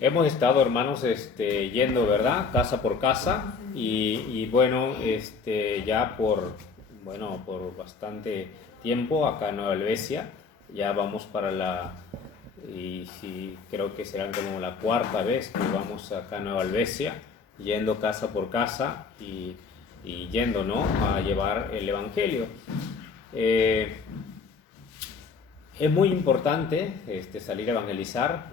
Hemos estado, hermanos, yendo, ¿verdad? Casa por casa y bueno, ya por bastante tiempo acá en Nueva Helvecia, ya vamos para y sí, creo que será como la cuarta vez que vamos acá a Nueva Helvecia, yendo casa por casa y yendo, ¿no? A llevar el Evangelio. Eh, es muy importante salir a evangelizar,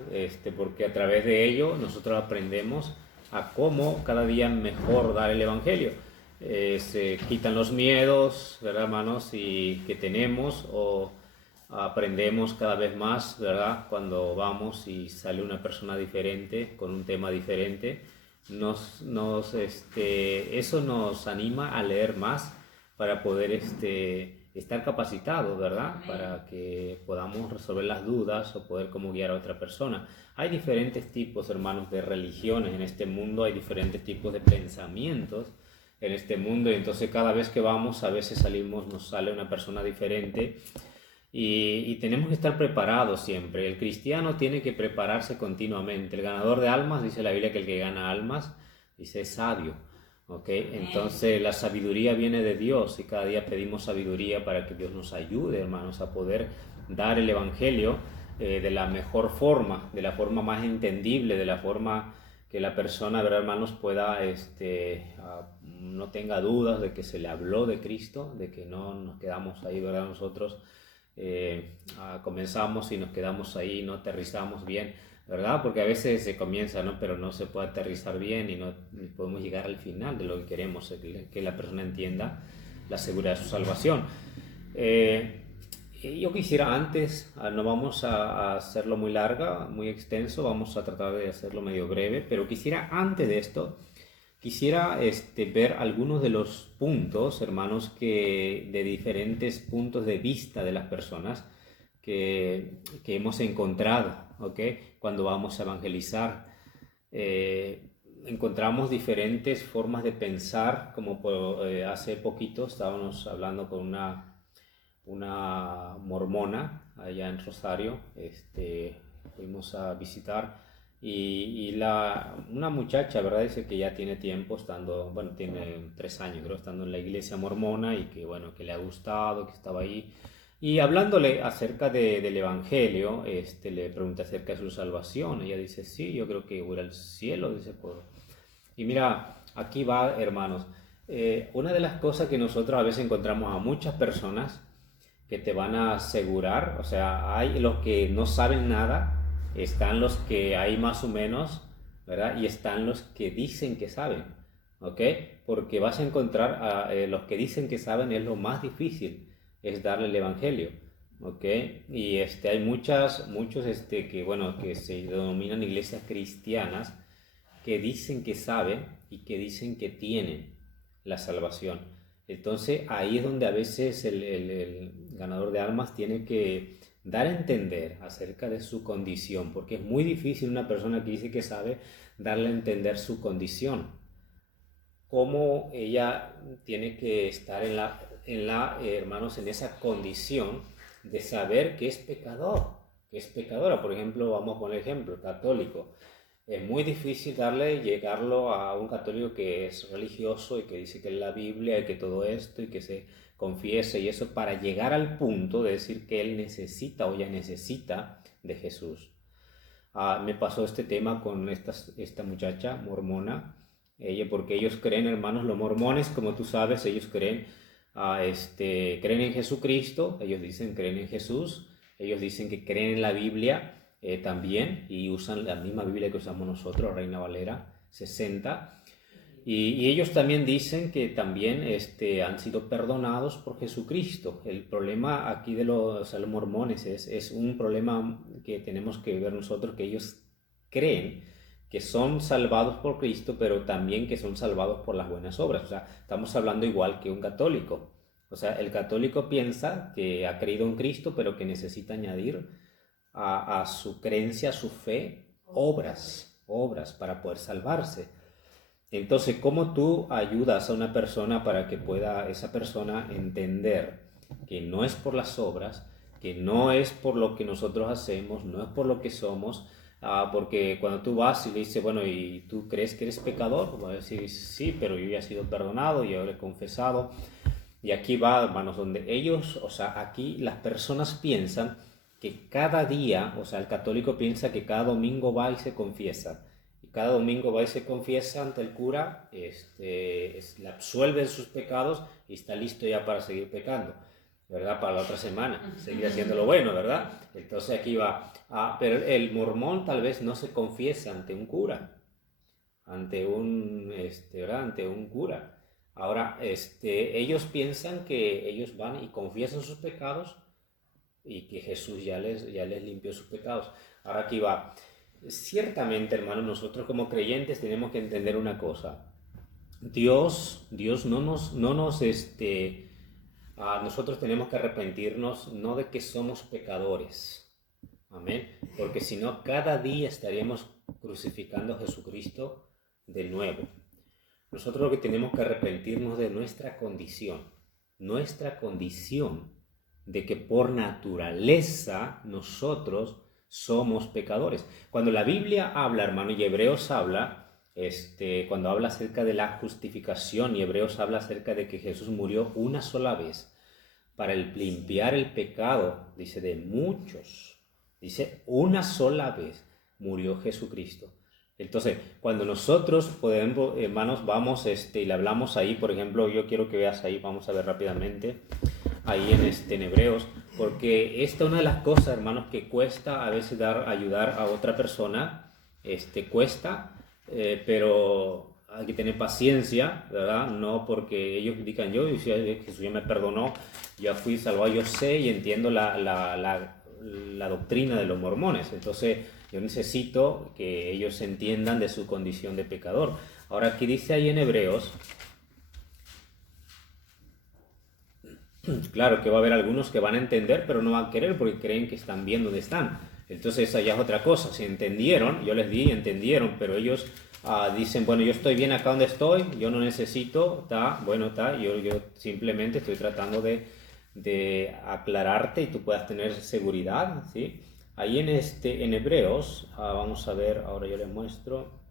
porque a través de ello nosotros aprendemos a cómo cada día mejor dar el evangelio. Se quitan los miedos, ¿verdad, hermanos? Y que tenemos o aprendemos cada vez más, ¿verdad? Cuando vamos y sale una persona diferente con un tema diferente, eso nos anima a leer más para poder estar capacitados, ¿verdad? Para que podamos resolver las dudas o poder como guiar a otra persona. Hay diferentes tipos, hermanos, de religiones en este mundo, hay diferentes tipos de pensamientos en este mundo y entonces cada vez que vamos a veces salimos, nos sale una persona diferente y tenemos que estar preparados siempre. El cristiano tiene que prepararse continuamente. El ganador de almas, dice la Biblia que el que gana almas, dice es sabio. ¿Ok? Entonces la sabiduría viene de Dios y cada día pedimos sabiduría para que Dios nos ayude, hermanos, a poder dar el Evangelio de la mejor forma, de la forma más entendible, de la forma que la persona, ¿verdad, hermanos, pueda, no tenga dudas de que se le habló de Cristo, de que no nos quedamos ahí, ¿verdad? Nosotros comenzamos y nos quedamos ahí, no aterrizamos bien, ¿verdad? Porque a veces se comienza, ¿no? Pero no se puede aterrizar bien y no podemos llegar al final de lo que queremos, que la persona entienda la seguridad de su salvación. Eh, yo quisiera antes, no vamos a hacerlo muy larga, muy extenso, vamos a tratar de hacerlo medio breve, pero quisiera antes de esto, quisiera ver algunos de los puntos, hermanos, que de diferentes puntos de vista de las personas que hemos encontrado, ¿ok? Cuando vamos a evangelizar. Encontramos diferentes formas de pensar, como hace poquito estábamos hablando con una mormona allá en Rosario, fuimos a visitar una muchacha, ¿verdad? Dice que ya tiene tiempo estando, bueno, tiene 3 años, creo, estando en la iglesia mormona y que, bueno, que le ha gustado, que estaba ahí. Y hablándole acerca del Evangelio, le pregunté acerca de su salvación. Ella dice, sí, yo creo que voy al cielo, dice, Y mira, aquí va, hermanos. Una de las cosas que nosotros a veces encontramos a muchas personas que te van a asegurar, o sea, hay los que no saben nada, están los que hay más o menos, ¿verdad? Y están los que dicen que saben, ¿ok? Porque vas a encontrar a los que dicen que saben es lo más difícil, es darle el evangelio, ¿ok? Y hay muchos que, bueno, que se denominan iglesias cristianas que dicen que saben y que dicen que tienen la salvación. Entonces ahí es donde a veces el ganador de almas tiene que dar a entender acerca de su condición, porque es muy difícil una persona que dice que sabe darle a entender su condición, cómo ella tiene que estar hermanos, en esa condición de saber que es pecador, que es pecadora. Por ejemplo, vamos con el ejemplo católico. Es muy difícil llegarlo a un católico que es religioso y que dice que es la Biblia y que todo esto y que se confiese y eso para llegar al punto de decir que él necesita o ella necesita de Jesús. Me pasó este tema con esta muchacha mormona, porque ellos creen, hermanos, los mormones, como tú sabes, ellos creen en Jesucristo, ellos dicen creen en Jesús, ellos dicen que creen en la Biblia también y usan la misma Biblia que usamos nosotros, Reina Valera 60. Y ellos también dicen que también han sido perdonados por Jesucristo. El problema aquí de los mormones es un problema que tenemos que ver nosotros, que ellos creen que son salvados por Cristo, pero también que son salvados por las buenas obras. O sea, estamos hablando igual que un católico. O sea, el católico piensa que ha creído en Cristo, pero que necesita añadir a su creencia, a su fe, obras para poder salvarse. Entonces, ¿cómo tú ayudas a una persona para que pueda esa persona entender que no es por las obras, que no es por lo que nosotros hacemos, no es por lo que somos, Porque cuando tú vas y le dices, bueno, ¿y tú crees que eres pecador? Va a decir, sí, pero yo ya he sido perdonado, yo he confesado. Y aquí va, hermanos, donde ellos, o sea, aquí las personas piensan que cada día, o sea, el católico piensa que cada domingo va y se confiesa. Y cada domingo va y se confiesa ante el cura, le absuelve de sus pecados y está listo ya para seguir pecando, ¿verdad? Para la otra semana, seguir haciendo lo bueno, ¿verdad? Entonces aquí va. Pero el mormón tal vez no se confiesa ante un cura, ¿verdad? Ante un cura. Ahora, ellos piensan que ellos van y confiesan sus pecados y que Jesús ya les limpió sus pecados. Ahora aquí va. Ciertamente, hermanos, nosotros como creyentes tenemos que entender una cosa. Dios nosotros tenemos que arrepentirnos no de que somos pecadores. Amén. Porque si no, cada día estaríamos crucificando a Jesucristo de nuevo. Nosotros lo que tenemos que arrepentirnos de nuestra condición de que por naturaleza nosotros somos pecadores. Cuando la Biblia habla, hermano, y Hebreos habla, cuando habla acerca de la justificación, y Hebreos habla acerca de que Jesús murió una sola vez para limpiar el pecado, dice, de muchos. Dice, una sola vez murió Jesucristo. Entonces, cuando nosotros podemos, hermanos, vamos y le hablamos ahí, por ejemplo, yo quiero que veas ahí, vamos a ver rápidamente, ahí en Hebreos, porque esta es una de las cosas, hermanos, que cuesta a veces ayudar a otra persona, cuesta, pero hay que tener paciencia, ¿verdad? No porque ellos digan, Jesús ya me perdonó, ya fui salvado, yo sé y entiendo la doctrina de los mormones, entonces yo necesito que ellos entiendan de su condición de pecador. Ahora aquí dice ahí en Hebreos, claro que va a haber algunos que van a entender, pero no van a querer porque creen que están bien donde están. Entonces esa ya es otra cosa. Si entendieron, yo les di, entendieron, pero ellos dicen, bueno, yo estoy bien acá donde estoy, yo no necesito, yo simplemente estoy tratando de aclararte y tú puedas tener seguridad, ¿sí? Ahí en Hebreos, vamos a ver, ahora yo les muestro.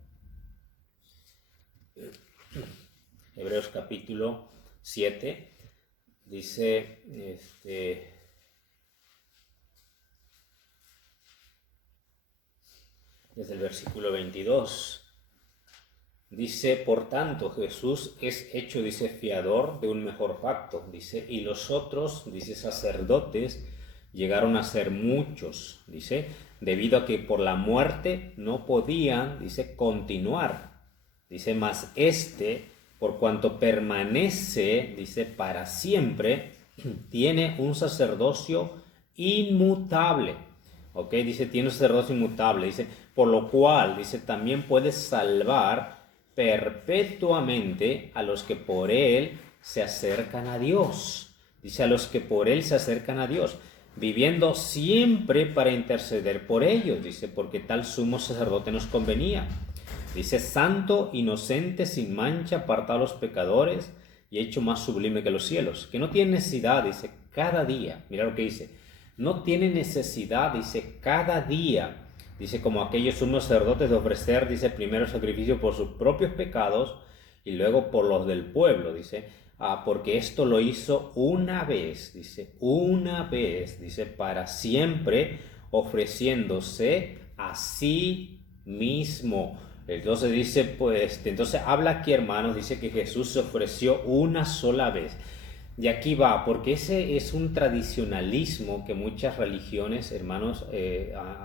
Hebreos capítulo 7. Dice, desde el versículo 22, dice, por tanto, Jesús es hecho, dice, fiador de un mejor pacto, dice, y los otros, dice, sacerdotes, llegaron a ser muchos, dice, debido a que por la muerte no podían, dice, continuar, dice, mas por cuanto permanece, dice, para siempre, tiene un sacerdocio inmutable. ¿Ok? Dice, tiene un sacerdocio inmutable. Dice, por lo cual, dice, también puede salvar perpetuamente a los que por él se acercan a Dios. Dice, a los que por él se acercan a Dios, viviendo siempre para interceder por ellos. Dice, porque tal sumo sacerdote nos convenía. Dice, santo, inocente, sin mancha, apartado a los pecadores y hecho más sublime que los cielos. Que no tiene necesidad, dice, cada día. Mira lo que dice. No tiene necesidad, dice, cada día. Dice, como aquellos sumos sacerdotes de ofrecer, dice, primero sacrificio por sus propios pecados y luego por los del pueblo. Dice, porque esto lo hizo una vez, dice, para siempre, ofreciéndose a sí mismo. Entonces dice, entonces habla aquí, hermanos, dice que Jesús se ofreció una sola vez. Y aquí va, porque ese es un tradicionalismo que muchas religiones, hermanos,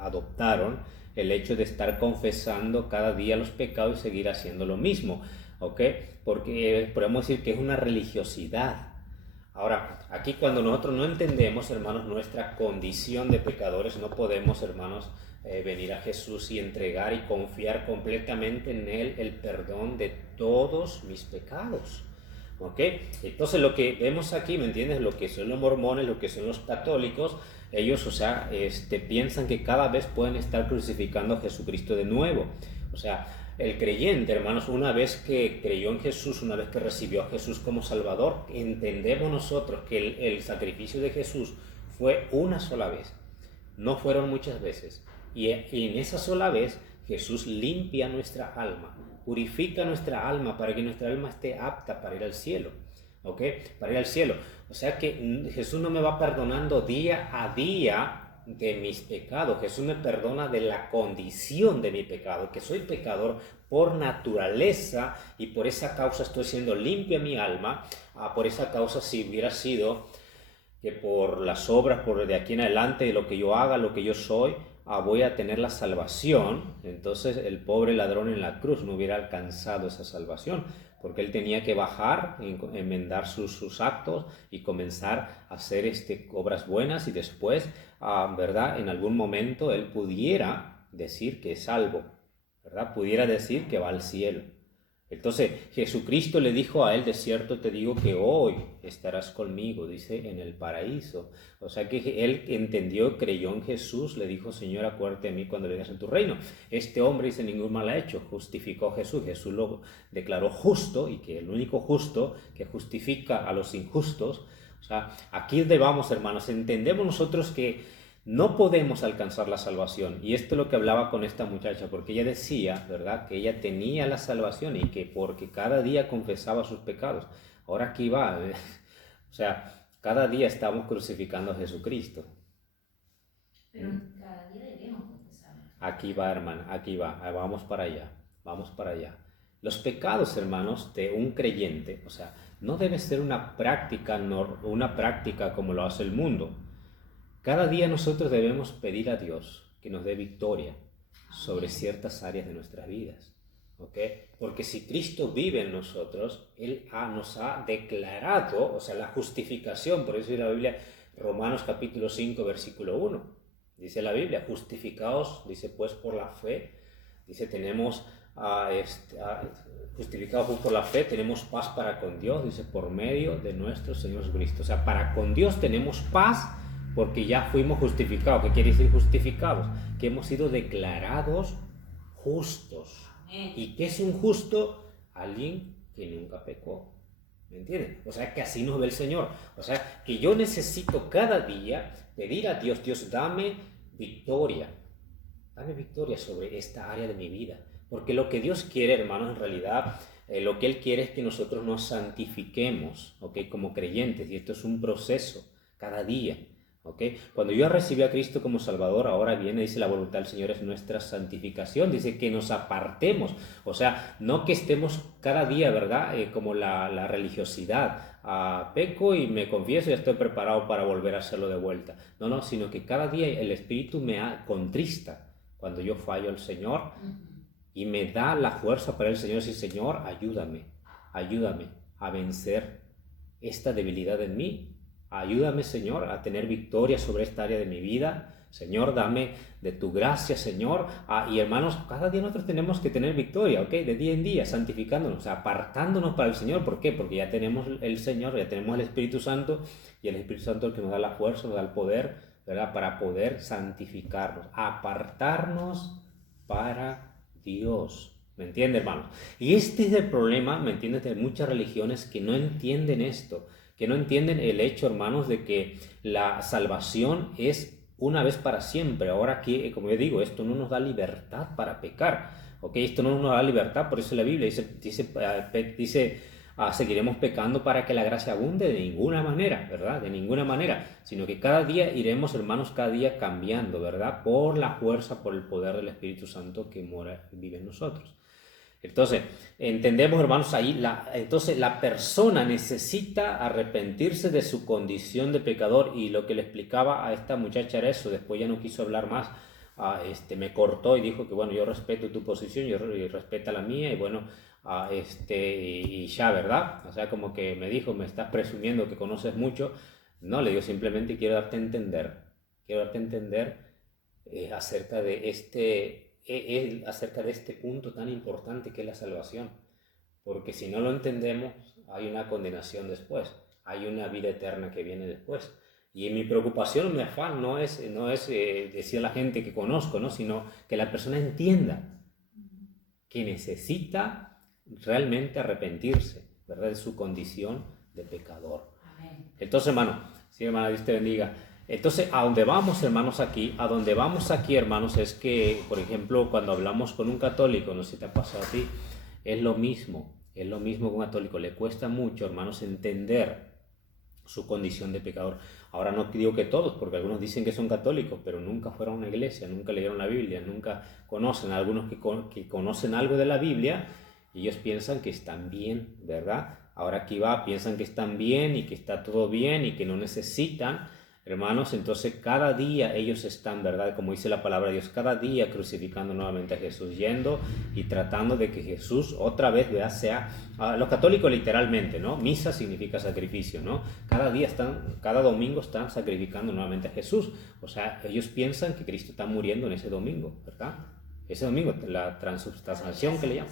adoptaron, el hecho de estar confesando cada día los pecados y seguir haciendo lo mismo, ¿ok? Porque podemos decir que es una religiosidad. Ahora, aquí cuando nosotros no entendemos, hermanos, nuestra condición de pecadores, no podemos, hermanos, venir a Jesús y entregar y confiar completamente en Él el perdón de todos mis pecados. ¿Ok? Entonces lo que vemos aquí, ¿me entiendes? Lo que son los mormones, lo que son los católicos, ellos, piensan que cada vez pueden estar crucificando a Jesucristo de nuevo. O sea, el creyente, hermanos, una vez que creyó en Jesús, una vez que recibió a Jesús como Salvador, entendemos nosotros que el sacrificio de Jesús fue una sola vez. No fueron muchas veces. Y en esa sola vez Jesús limpia nuestra alma, purifica nuestra alma para que nuestra alma esté apta para ir al cielo. ¿Ok? Para ir al cielo. O sea que Jesús no me va perdonando día a día de mis pecados. Jesús me perdona de la condición de mi pecado, que soy pecador por naturaleza y por esa causa estoy siendo limpia mi alma. Por esa causa, si hubiera sido que por las obras, por de aquí en adelante, lo que yo haga, lo que yo soy, voy a tener la salvación, entonces el pobre ladrón en la cruz no hubiera alcanzado esa salvación, porque él tenía que bajar, enmendar sus actos y comenzar a hacer obras buenas y después, ¿verdad? En algún momento él pudiera decir que es salvo, ¿verdad? Pudiera decir que va al cielo. Entonces Jesucristo le dijo a él, de cierto te digo que hoy estarás conmigo, dice, en el paraíso. O sea que él entendió, creyó en Jesús, le dijo, Señor, acuérdate de mí cuando vengas en tu reino. Este hombre, dice, ningún mal ha hecho, justificó a Jesús. Jesús lo declaró justo, y que el único justo que justifica a los injustos. O sea, aquí donde vamos, hermanos, entendemos nosotros que no podemos alcanzar la salvación. Y esto es lo que hablaba con esta muchacha, porque ella decía, ¿verdad?, que ella tenía la salvación y que porque cada día confesaba sus pecados. Ahora aquí va, o sea, cada día estamos crucificando a Jesucristo. Pero cada día debemos confesar. Aquí va, hermana, aquí va, vamos para allá, vamos para allá. Los pecados, hermanos, de un creyente, o sea, no debe ser una práctica como lo hace el mundo. Cada día nosotros debemos pedir a Dios que nos dé victoria sobre ciertas áreas de nuestras vidas. ¿Ok? Porque si Cristo vive en nosotros, Él nos ha declarado, o sea, la justificación, por eso dice la Biblia, Romanos capítulo 5, versículo 1. Dice la Biblia, justificados, dice pues por la fe, dice tenemos, justificados por la fe, tenemos paz para con Dios, dice por medio de nuestro Señor Jesucristo. O sea, para con Dios tenemos paz, porque ya fuimos justificados. ¿Qué quiere decir justificados? Que hemos sido declarados justos. ¿Y qué es un justo? Alguien que nunca pecó. ¿Me entienden? O sea, que así nos ve el Señor. O sea, que yo necesito cada día pedir a Dios, Dios, dame victoria. Dame victoria sobre esta área de mi vida. Porque lo que Dios quiere, hermanos, en realidad, lo que Él quiere es que nosotros nos santifiquemos, ¿ok? Como creyentes. Y esto es un proceso cada día. ¿Okay? Cuando yo recibí a Cristo como Salvador, ahora viene, dice la voluntad del Señor es nuestra santificación, dice que nos apartemos, o sea, no que estemos cada día, ¿verdad? Como la religiosidad, peco y me confieso y estoy preparado para volver a hacerlo de vuelta. No, no, sino que cada día el Espíritu me contrista cuando yo fallo al Señor y me da la fuerza para el Señor, decir, Señor, ayúdame a vencer esta debilidad en mí. Ayúdame, Señor, a tener victoria sobre esta área de mi vida. Señor, dame de tu gracia, Señor. Y hermanos, cada día nosotros tenemos que tener victoria, ¿ok? De día en día, santificándonos, o sea, apartándonos para el Señor. ¿Por qué? Porque ya tenemos el Señor, ya tenemos el Espíritu Santo, y el Espíritu Santo es el que nos da la fuerza, nos da el poder, ¿verdad? Para poder santificarnos, apartarnos para Dios. ¿Me entiende, hermanos? Y este es el problema, ¿me entiendes? De muchas religiones que no entienden esto, que no entienden el hecho, hermanos, de que la salvación es una vez para siempre. Ahora aquí, como yo digo, esto no nos da libertad para pecar, ¿ok? Esto no nos da libertad, por eso la Biblia dice seguiremos pecando para que la gracia abunde, de ninguna manera, ¿verdad? De ninguna manera, sino que cada día iremos, hermanos, cada día cambiando, ¿verdad? Por la fuerza, por el poder del Espíritu Santo que vive en nosotros. Entonces, entendemos, hermanos, ahí, entonces la persona necesita arrepentirse de su condición de pecador, y lo que le explicaba a esta muchacha era eso. Después ya no quiso hablar más, me cortó y dijo que bueno, yo respeto tu posición, yo respeta la mía, y bueno, y ya, ¿verdad? O sea, como que me dijo, me estás presumiendo que conoces mucho. No, le digo, simplemente quiero darte a entender acerca de acerca de este punto tan importante que es la salvación, porque si no lo entendemos hay una condenación después, hay una vida eterna que viene después. Y mi preocupación, mi afán no es decir a la gente que conozco, ¿no? Sino que la persona entienda que necesita realmente arrepentirse, ¿verdad?, de su condición de pecador. Amén. Entonces, hermano, sí, hermana, Dios te bendiga. Entonces, a donde vamos, hermanos, es que, por ejemplo, cuando hablamos con un católico, no sé si te ha pasado a ti, es lo mismo que un católico. Le cuesta mucho, hermanos, entender su condición de pecador. Ahora no digo que todos, porque algunos dicen que son católicos, pero nunca fueron a una iglesia, nunca leyeron la Biblia, nunca conocen. Algunos que conocen algo de la Biblia, ellos piensan que están bien, ¿verdad? Ahora aquí piensan que están bien y que está todo bien y que no necesitan. Hermanos, entonces cada día ellos están, ¿verdad? Como dice la palabra de Dios, cada día crucificando nuevamente a Jesús, yendo y tratando de que Jesús otra vez, ¿verdad? Sea, los católicos literalmente, ¿no? Misa significa sacrificio, ¿no? Cada domingo están sacrificando nuevamente a Jesús. O sea, ellos piensan que Cristo está muriendo en ese domingo, ¿verdad? Ese domingo, la transubstanciación que le llaman.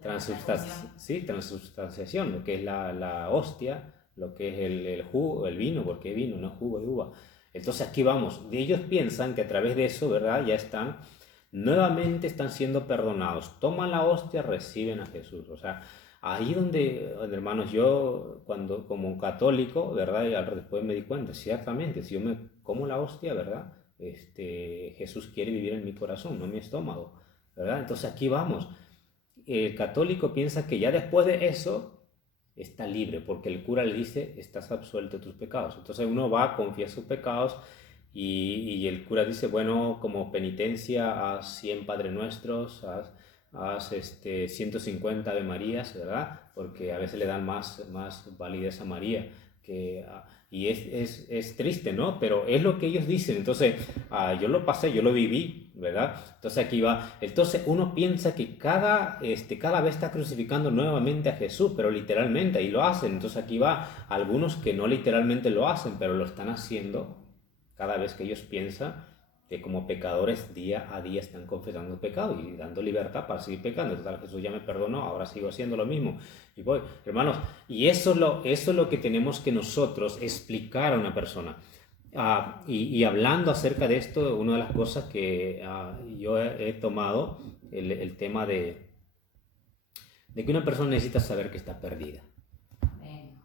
Transubstanciación, lo que es la hostia, lo que es el jugo, el vino, porque es vino, no es jugo de uva. Entonces aquí vamos, ellos piensan que a través de eso, ¿verdad? Nuevamente están siendo perdonados. Toman la hostia, reciben a Jesús. O sea, ahí donde, hermanos, yo como católico, ¿verdad? Y después me di cuenta, ciertamente, si yo me como la hostia, ¿verdad? Jesús quiere vivir en mi corazón, no en mi estómago, ¿verdad? Entonces aquí vamos. El católico piensa que ya después de eso está libre, porque el cura le dice, estás absuelto de tus pecados. Entonces uno va, confía sus pecados y el cura dice, bueno, como penitencia haz 100 Padre Nuestros, haz 150 Ave Marías, ¿verdad? Porque a veces le dan más validez a María. Y es triste, ¿no? Pero es lo que ellos dicen. Entonces, yo lo pasé, yo lo viví, ¿verdad? Entonces aquí va. Entonces uno piensa que cada vez está crucificando nuevamente a Jesús, pero literalmente, ahí lo hacen. Entonces aquí va. Algunos que no literalmente lo hacen, pero lo están haciendo cada vez que ellos piensan que como pecadores día a día están confesando pecado y dando libertad para seguir pecando. Total, Jesús ya me perdonó, ahora sigo haciendo lo mismo. Y voy, hermanos, y eso es lo que tenemos que nosotros explicar a una persona. Y hablando acerca de esto, una de las cosas que yo he tomado, el tema de que una persona necesita saber que está perdida.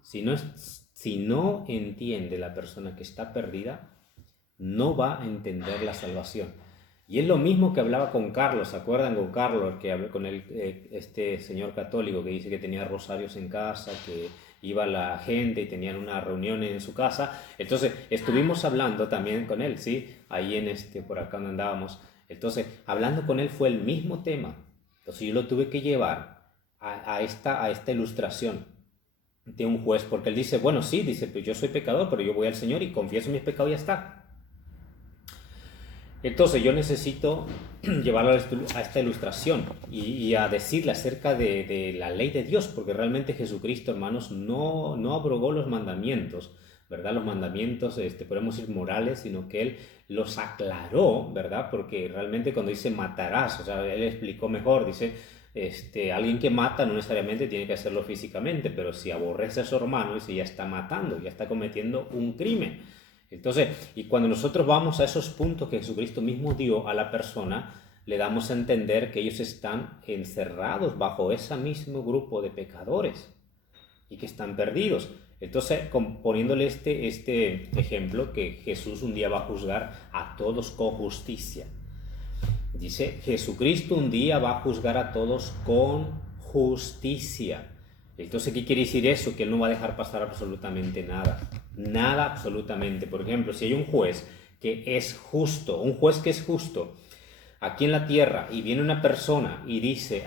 Si no entiende la persona que está perdida, no va a entender la salvación. Y es lo mismo que hablaba con Carlos, ¿se acuerdan con Carlos? Que hablé con este señor católico que dice que tenía rosarios en casa, que iba la gente y tenían una reunión en su casa. Entonces estuvimos hablando también con él, ¿sí? Ahí por acá donde andábamos. Entonces, hablando con él fue el mismo tema. Entonces yo lo tuve que llevar a esta ilustración de un juez, porque él dice, bueno, sí, dice, pues yo soy pecador, pero yo voy al Señor y confieso mis pecados y ya está. Entonces yo necesito llevarlo a esta ilustración y a decirle acerca de la ley de Dios, porque realmente Jesucristo, hermanos, no abrogó los mandamientos, ¿verdad? Los mandamientos, podemos decir morales, sino que Él los aclaró, ¿verdad? Porque realmente cuando dice matarás, o sea, Él explicó mejor, dice, alguien que mata no necesariamente tiene que hacerlo físicamente, pero si aborrece a su hermano, dice, ya está matando, ya está cometiendo un crimen. Entonces, y cuando nosotros vamos a esos puntos que Jesucristo mismo dio a la persona, le damos a entender que ellos están encerrados bajo ese mismo grupo de pecadores y que están perdidos. Entonces, poniéndole este ejemplo, que Jesús un día va a juzgar a todos con justicia. Dice, Jesucristo un día va a juzgar a todos con justicia. Entonces, ¿qué quiere decir eso? Que Él no va a dejar pasar absolutamente nada. Nada absolutamente. Por ejemplo, si hay un juez que es justo, aquí en la tierra, y viene una persona y dice,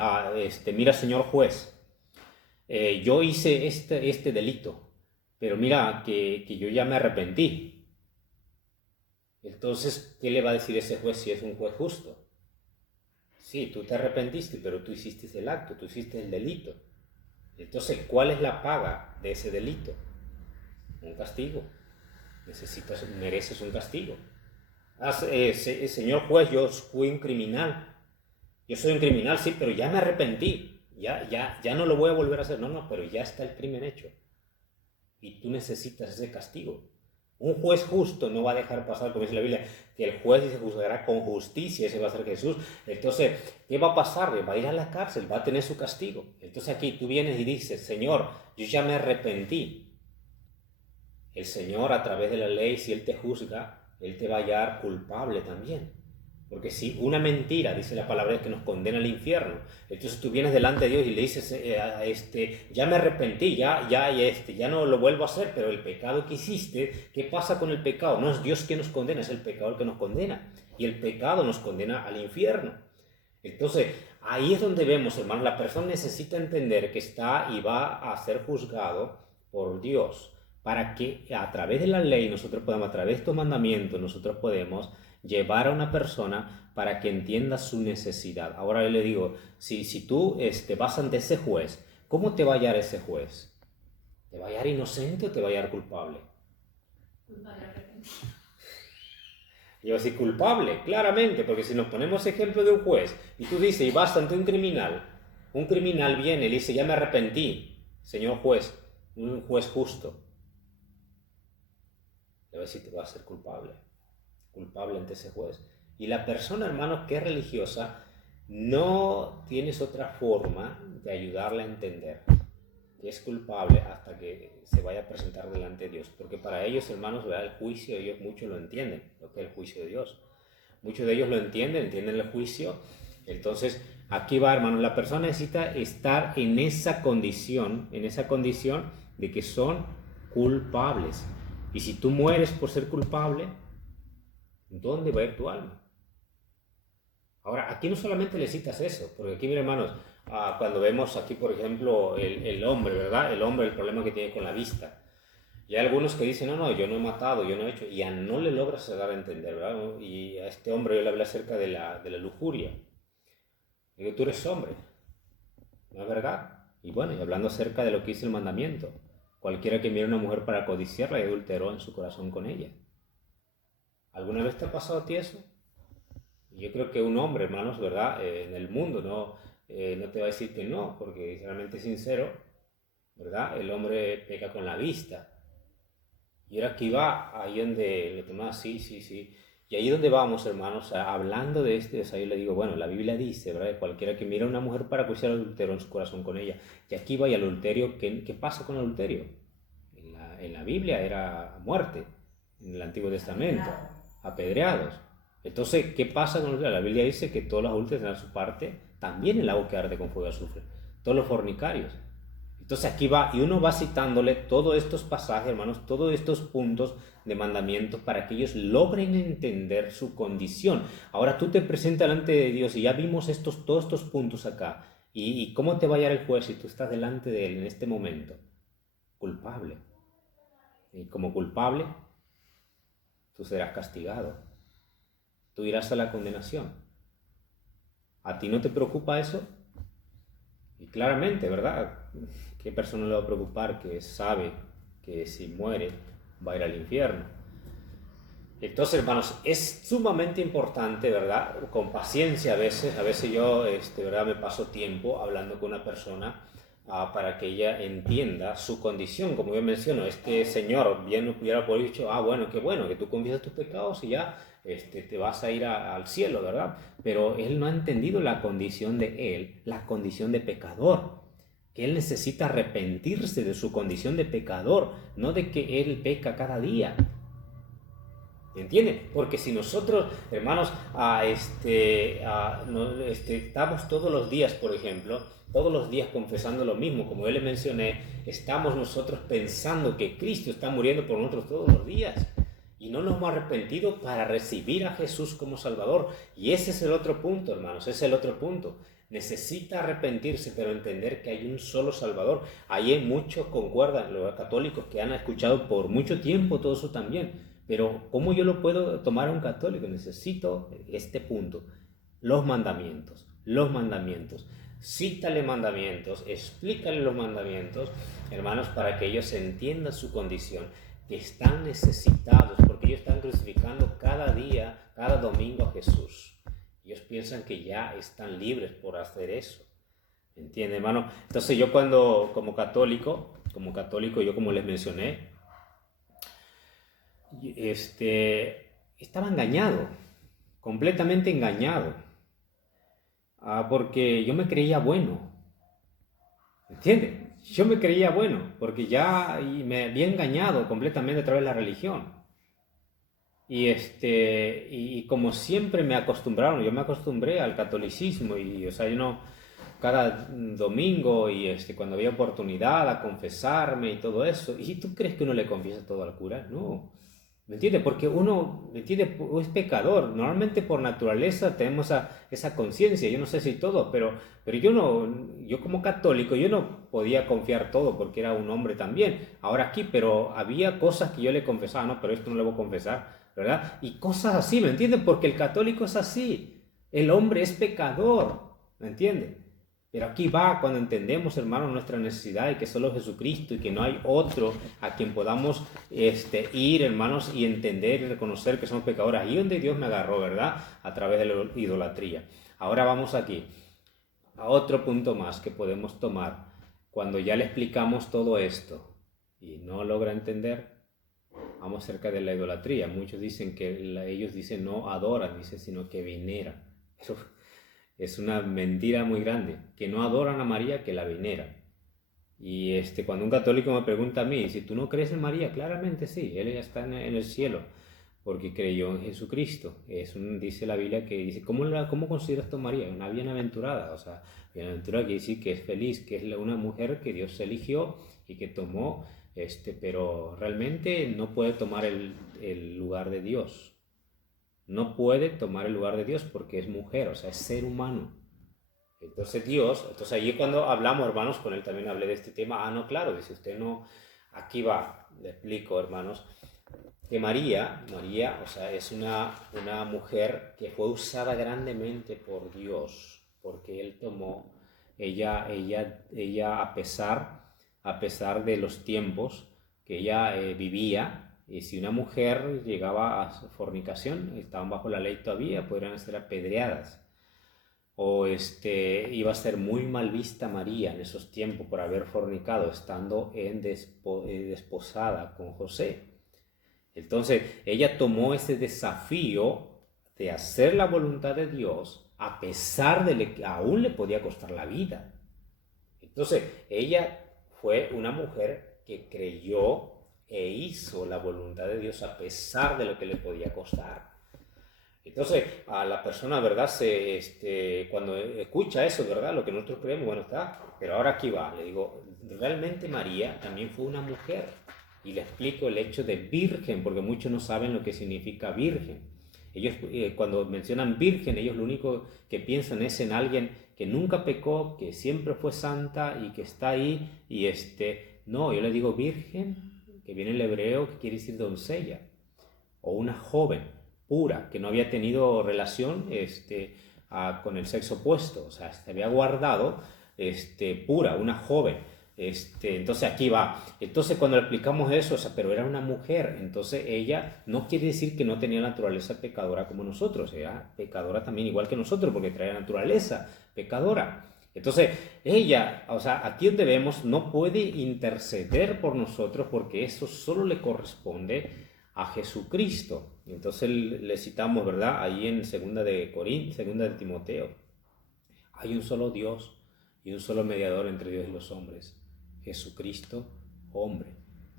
mira, señor juez, yo hice este delito, pero mira que yo ya me arrepentí. Entonces, ¿qué le va a decir ese juez si es un juez justo? Sí, tú te arrepentiste, pero tú hiciste el acto, tú hiciste el delito. Entonces, ¿cuál es la paga de ese delito? Un castigo. Mereces un castigo. Señor juez, yo fui un criminal. Yo soy un criminal, sí, pero ya me arrepentí. Ya no lo voy a volver a hacer. No, pero ya está el crimen hecho. Y tú necesitas ese castigo. Un juez justo no va a dejar pasar, como dice la Biblia, que el juez se juzgará con justicia, ese va a ser Jesús. Entonces, ¿qué va a pasar? Va a ir a la cárcel, va a tener su castigo. Entonces aquí tú vienes y dices, Señor, yo ya me arrepentí. el Señor a través de la ley, si Él te juzga, Él te va a hallar culpable también. Porque si una mentira, dice la palabra, que nos condena al infierno, entonces tú vienes delante de Dios y le dices, ya me arrepentí, ya no lo vuelvo a hacer, pero el pecado que hiciste, ¿qué pasa con el pecado? No es Dios quien nos condena, es el pecado el que nos condena. Y el pecado nos condena al infierno. Entonces, ahí es donde vemos, hermanos, la persona necesita entender que está y va a ser juzgado por Dios, para que a través de la ley nosotros podemos, a través de estos mandamientos, nosotros podemos llevar a una persona para que entienda su necesidad. Ahora yo le digo, si tú vas ante ese juez, ¿cómo te va a hallar ese juez? ¿Te va a hallar inocente o te va a hallar culpable? Culpable. Yo voy a decir culpable, claramente, porque si nos ponemos ejemplo de un juez y tú dices, y vas ante un criminal viene y le dice, ya me arrepentí, señor juez, un juez justo, le va a decir, te va a ser culpable ante ese juez. Y la persona, hermanos, que es religiosa, no tienes otra forma de ayudarla a entender que es culpable hasta que se vaya a presentar delante de Dios. Porque para ellos, hermanos, ¿verdad? El juicio, ellos muchos lo entienden, lo que es el juicio de Dios. Muchos de ellos lo entienden el juicio. Entonces, aquí va, hermanos, la persona necesita estar en esa condición de que son culpables. Y si tú mueres por ser culpable, ¿dónde va a ir tu alma? Ahora, aquí no solamente necesitas eso, porque aquí, mira, hermanos, cuando vemos aquí, por ejemplo, el hombre, ¿verdad? El problema que tiene con la vista. Y hay algunos que dicen, no, yo no he matado, yo no he hecho, y ya no le logras dar a entender, ¿verdad? Y a este hombre yo le hablé acerca de la lujuria. Digo, tú eres hombre, ¿no es verdad? Y bueno, y hablando acerca de lo que dice el mandamiento, cualquiera que mire a una mujer para codiciarla y adulteró en su corazón con ella. ¿Alguna vez te ha pasado a ti eso? Yo creo que un hombre, hermanos, ¿verdad? En el mundo no te va a decir que no, porque realmente sincero, ¿verdad? El hombre peca con la vista. Y ahora aquí va, ahí donde lo tomás, sí. Y ahí donde vamos, hermanos, hablando de o sea, yo le digo, bueno, la Biblia dice, ¿verdad? Cualquiera que mira a una mujer para codiciar adulterio en su corazón con ella. Y aquí va, y el adulterio, ¿qué pasa con el adulterio? En la Biblia era muerte, en el Antiguo Testamento, apedreados. Entonces, ¿qué pasa con la Biblia? Dice que todos los adúlteros tendrán su parte, también el agua que arde con fuego y azufre, todos los fornicarios. Entonces aquí va, y uno va citándole todos estos pasajes, hermanos, todos estos puntos de mandamientos para que ellos logren entender su condición. Ahora tú te presentas delante de Dios y ya vimos todos estos puntos acá. ¿Y cómo te va a hallar el juez si tú estás delante de él en este momento? Culpable. Y como culpable, tú serás castigado. Tú irás a la condenación. ¿A ti no te preocupa eso? Y claramente, ¿verdad? ¿Qué persona le va a preocupar que sabe que si muere va a ir al infierno? Entonces, hermanos, es sumamente importante, ¿verdad? Con paciencia a veces yo, ¿verdad? Me paso tiempo hablando con una persona para que ella entienda su condición. Como yo menciono, este señor bien hubiera podido dicho, bueno, qué bueno, que tú confiesas tus pecados y ya te vas a ir al cielo, ¿verdad? Pero él no ha entendido la condición de él, la condición de pecador, que él necesita arrepentirse de su condición de pecador, no de que él peca cada día. ¿Entienden? Porque si nosotros, hermanos, estamos todos los días, por ejemplo, todos los días confesando lo mismo, como yo le mencioné, estamos nosotros pensando que Cristo está muriendo por nosotros todos los días. Y no nos hemos arrepentido para recibir a Jesús como Salvador. Y ese es el otro punto, hermanos, ese es el otro punto. Necesita arrepentirse, pero entender que hay un solo Salvador. Ahí muchos concuerdan, los católicos que han escuchado por mucho tiempo todo eso también. Pero ¿cómo yo lo puedo tomar a un católico? Necesito este punto. Los mandamientos. Cítale mandamientos, explícale los mandamientos, hermanos, para que ellos entiendan su condición, que están necesitados, porque ellos están crucificando cada día, cada domingo a Jesús. Ellos piensan que ya están libres por hacer eso. ¿Entienden, hermano? Entonces yo como católico, yo como les mencioné, estaba engañado, completamente engañado, porque yo me creía bueno. ¿Entienden? yo me creía bueno, porque ya y me había engañado completamente a través de la religión. Y como siempre me acostumbraron, yo me acostumbré al catolicismo y, o sea, yo no, cada domingo y cuando había oportunidad a confesarme y todo eso. ¿Y tú crees que uno le confiesa todo al cura? No. ¿Me entiendes? Porque uno, ¿me entiendes? Es pecador. Normalmente por naturaleza tenemos esa conciencia. Yo no sé si todos, pero yo no, yo como católico, yo no podía confiar todo porque era un hombre también. Ahora aquí, pero había cosas que yo le confesaba, no, pero esto no lo voy a confesar, ¿verdad? Y cosas así, ¿me entiendes? Porque el católico es así. El hombre es pecador, ¿me entiendes? Pero aquí va cuando entendemos, hermano, nuestra necesidad y que solo Jesucristo y que no hay otro a quien podamos ir, hermanos, y entender y reconocer que somos pecadores. Ahí donde Dios me agarró, ¿verdad? A través de la idolatría. Ahora vamos aquí a otro punto más que podemos tomar. Cuando ya le explicamos todo esto y no logra entender, vamos cerca de la idolatría. Muchos dicen que ellos dicen no adoran, dicen, sino que veneran. Pero es una mentira muy grande, que no adoran a María, que la veneran. Y cuando un católico me pregunta a mí, si tú no crees en María, claramente sí, él ya está en el cielo, porque creyó en Jesucristo. Dice la Biblia que dice, ¿cómo consideras tú a María? Una bienaventurada, o sea, bienaventurada quiere decir que es feliz, que es una mujer que Dios eligió y que tomó, pero realmente no puede tomar el lugar de Dios. No puede tomar el lugar de Dios porque es mujer, o sea, es ser humano. Entonces entonces allí cuando hablamos, hermanos, con él también hablé de este tema. Ah, no, claro, dice usted no, aquí va, le explico, hermanos, que María, o sea, es una mujer que fue usada grandemente por Dios, porque él tomó, ella a pesar de los tiempos que ella vivía. Y si una mujer llegaba a fornicación, estaban bajo la ley todavía, podrían ser apedreadas. O iba a ser muy mal vista María en esos tiempos por haber fornicado, estando desposada con José. Entonces, ella tomó ese desafío de hacer la voluntad de Dios, a pesar de que aún le podía costar la vida. Entonces, ella fue una mujer que creyó e hizo la voluntad de Dios a pesar de lo que le podía costar. Entonces, a la persona, ¿verdad? Cuando escucha eso, ¿verdad? Lo que nosotros creemos, bueno, está. Pero ahora aquí va, le digo, realmente María también fue una mujer. Y le explico el hecho de virgen, porque muchos no saben lo que significa virgen. Ellos, cuando mencionan virgen, ellos lo único que piensan es en alguien que nunca pecó, que siempre fue santa y que está ahí. Y no, yo le digo virgen, que viene el hebreo, que quiere decir doncella, o una joven pura, que no había tenido relación con el sexo opuesto, o sea, se había guardado pura, una joven. Entonces aquí va. Entonces cuando le explicamos eso, o sea, pero era una mujer, entonces ella no quiere decir que no tenía naturaleza pecadora como nosotros, era pecadora también igual que nosotros, porque trae naturaleza pecadora. Entonces ella, o sea, aquí donde vemos, no puede interceder por nosotros porque eso solo le corresponde a Jesucristo. Entonces le citamos, ¿verdad? Ahí en 2 de Timoteo. Hay un solo Dios y un solo mediador entre Dios y los hombres, Jesucristo, hombre.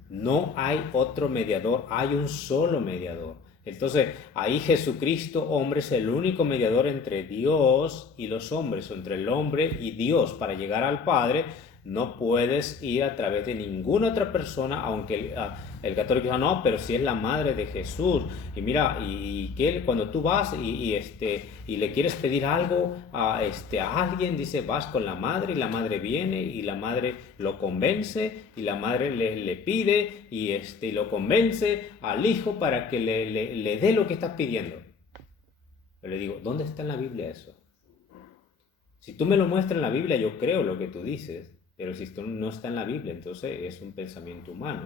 No hay otro mediador, hay un solo mediador. Entonces, ahí Jesucristo, hombre, es el único mediador entre Dios y los hombres, o entre el hombre y Dios. Para llegar al Padre, no puedes ir a través de ninguna otra persona, aunque el católico dice, no, pero si es la madre de Jesús. Y mira, y que cuando tú vas y le quieres pedir algo a alguien, dice, vas con la madre y la madre viene y la madre lo convence y la madre le pide y lo convence al hijo para que le dé lo que estás pidiendo. Pero le digo, ¿dónde está en la Biblia eso? Si tú me lo muestras en la Biblia, yo creo lo que tú dices, pero si esto no está en la Biblia, entonces es un pensamiento humano.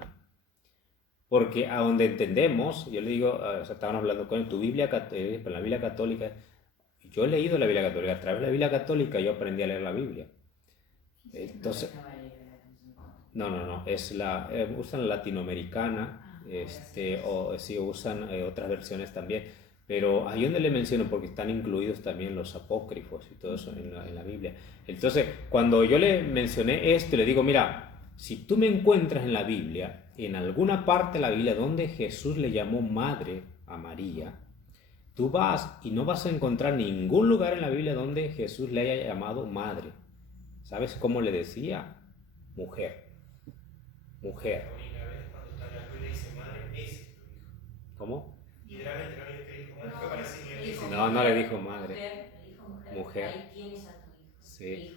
Porque a donde entendemos, yo le digo, o sea, estaban hablando con la Biblia católica, yo he leído la Biblia católica, a través de la Biblia católica yo aprendí a leer la Biblia. Entonces, no, usan la latinoamericana, o sí, usan otras versiones también, pero ahí donde le menciono, porque están incluidos también los apócrifos y todo eso en la Biblia. Entonces, cuando yo le mencioné esto, le digo, mira, si tú me encuentras en la Biblia, en alguna parte de la Biblia donde Jesús le llamó madre a María, tú vas y no vas a encontrar ningún lugar en la Biblia donde Jesús le haya llamado madre. ¿Sabes cómo le decía? Mujer. Mujer. La única vez cuando está en la Biblia dice madre, ese es tu hijo. ¿Cómo? Literalmente la única que dijo madre fue para decirle ese. No le dijo madre. Le dijo mujer. Mujer. Ahí tienes a tu hijo. Sí.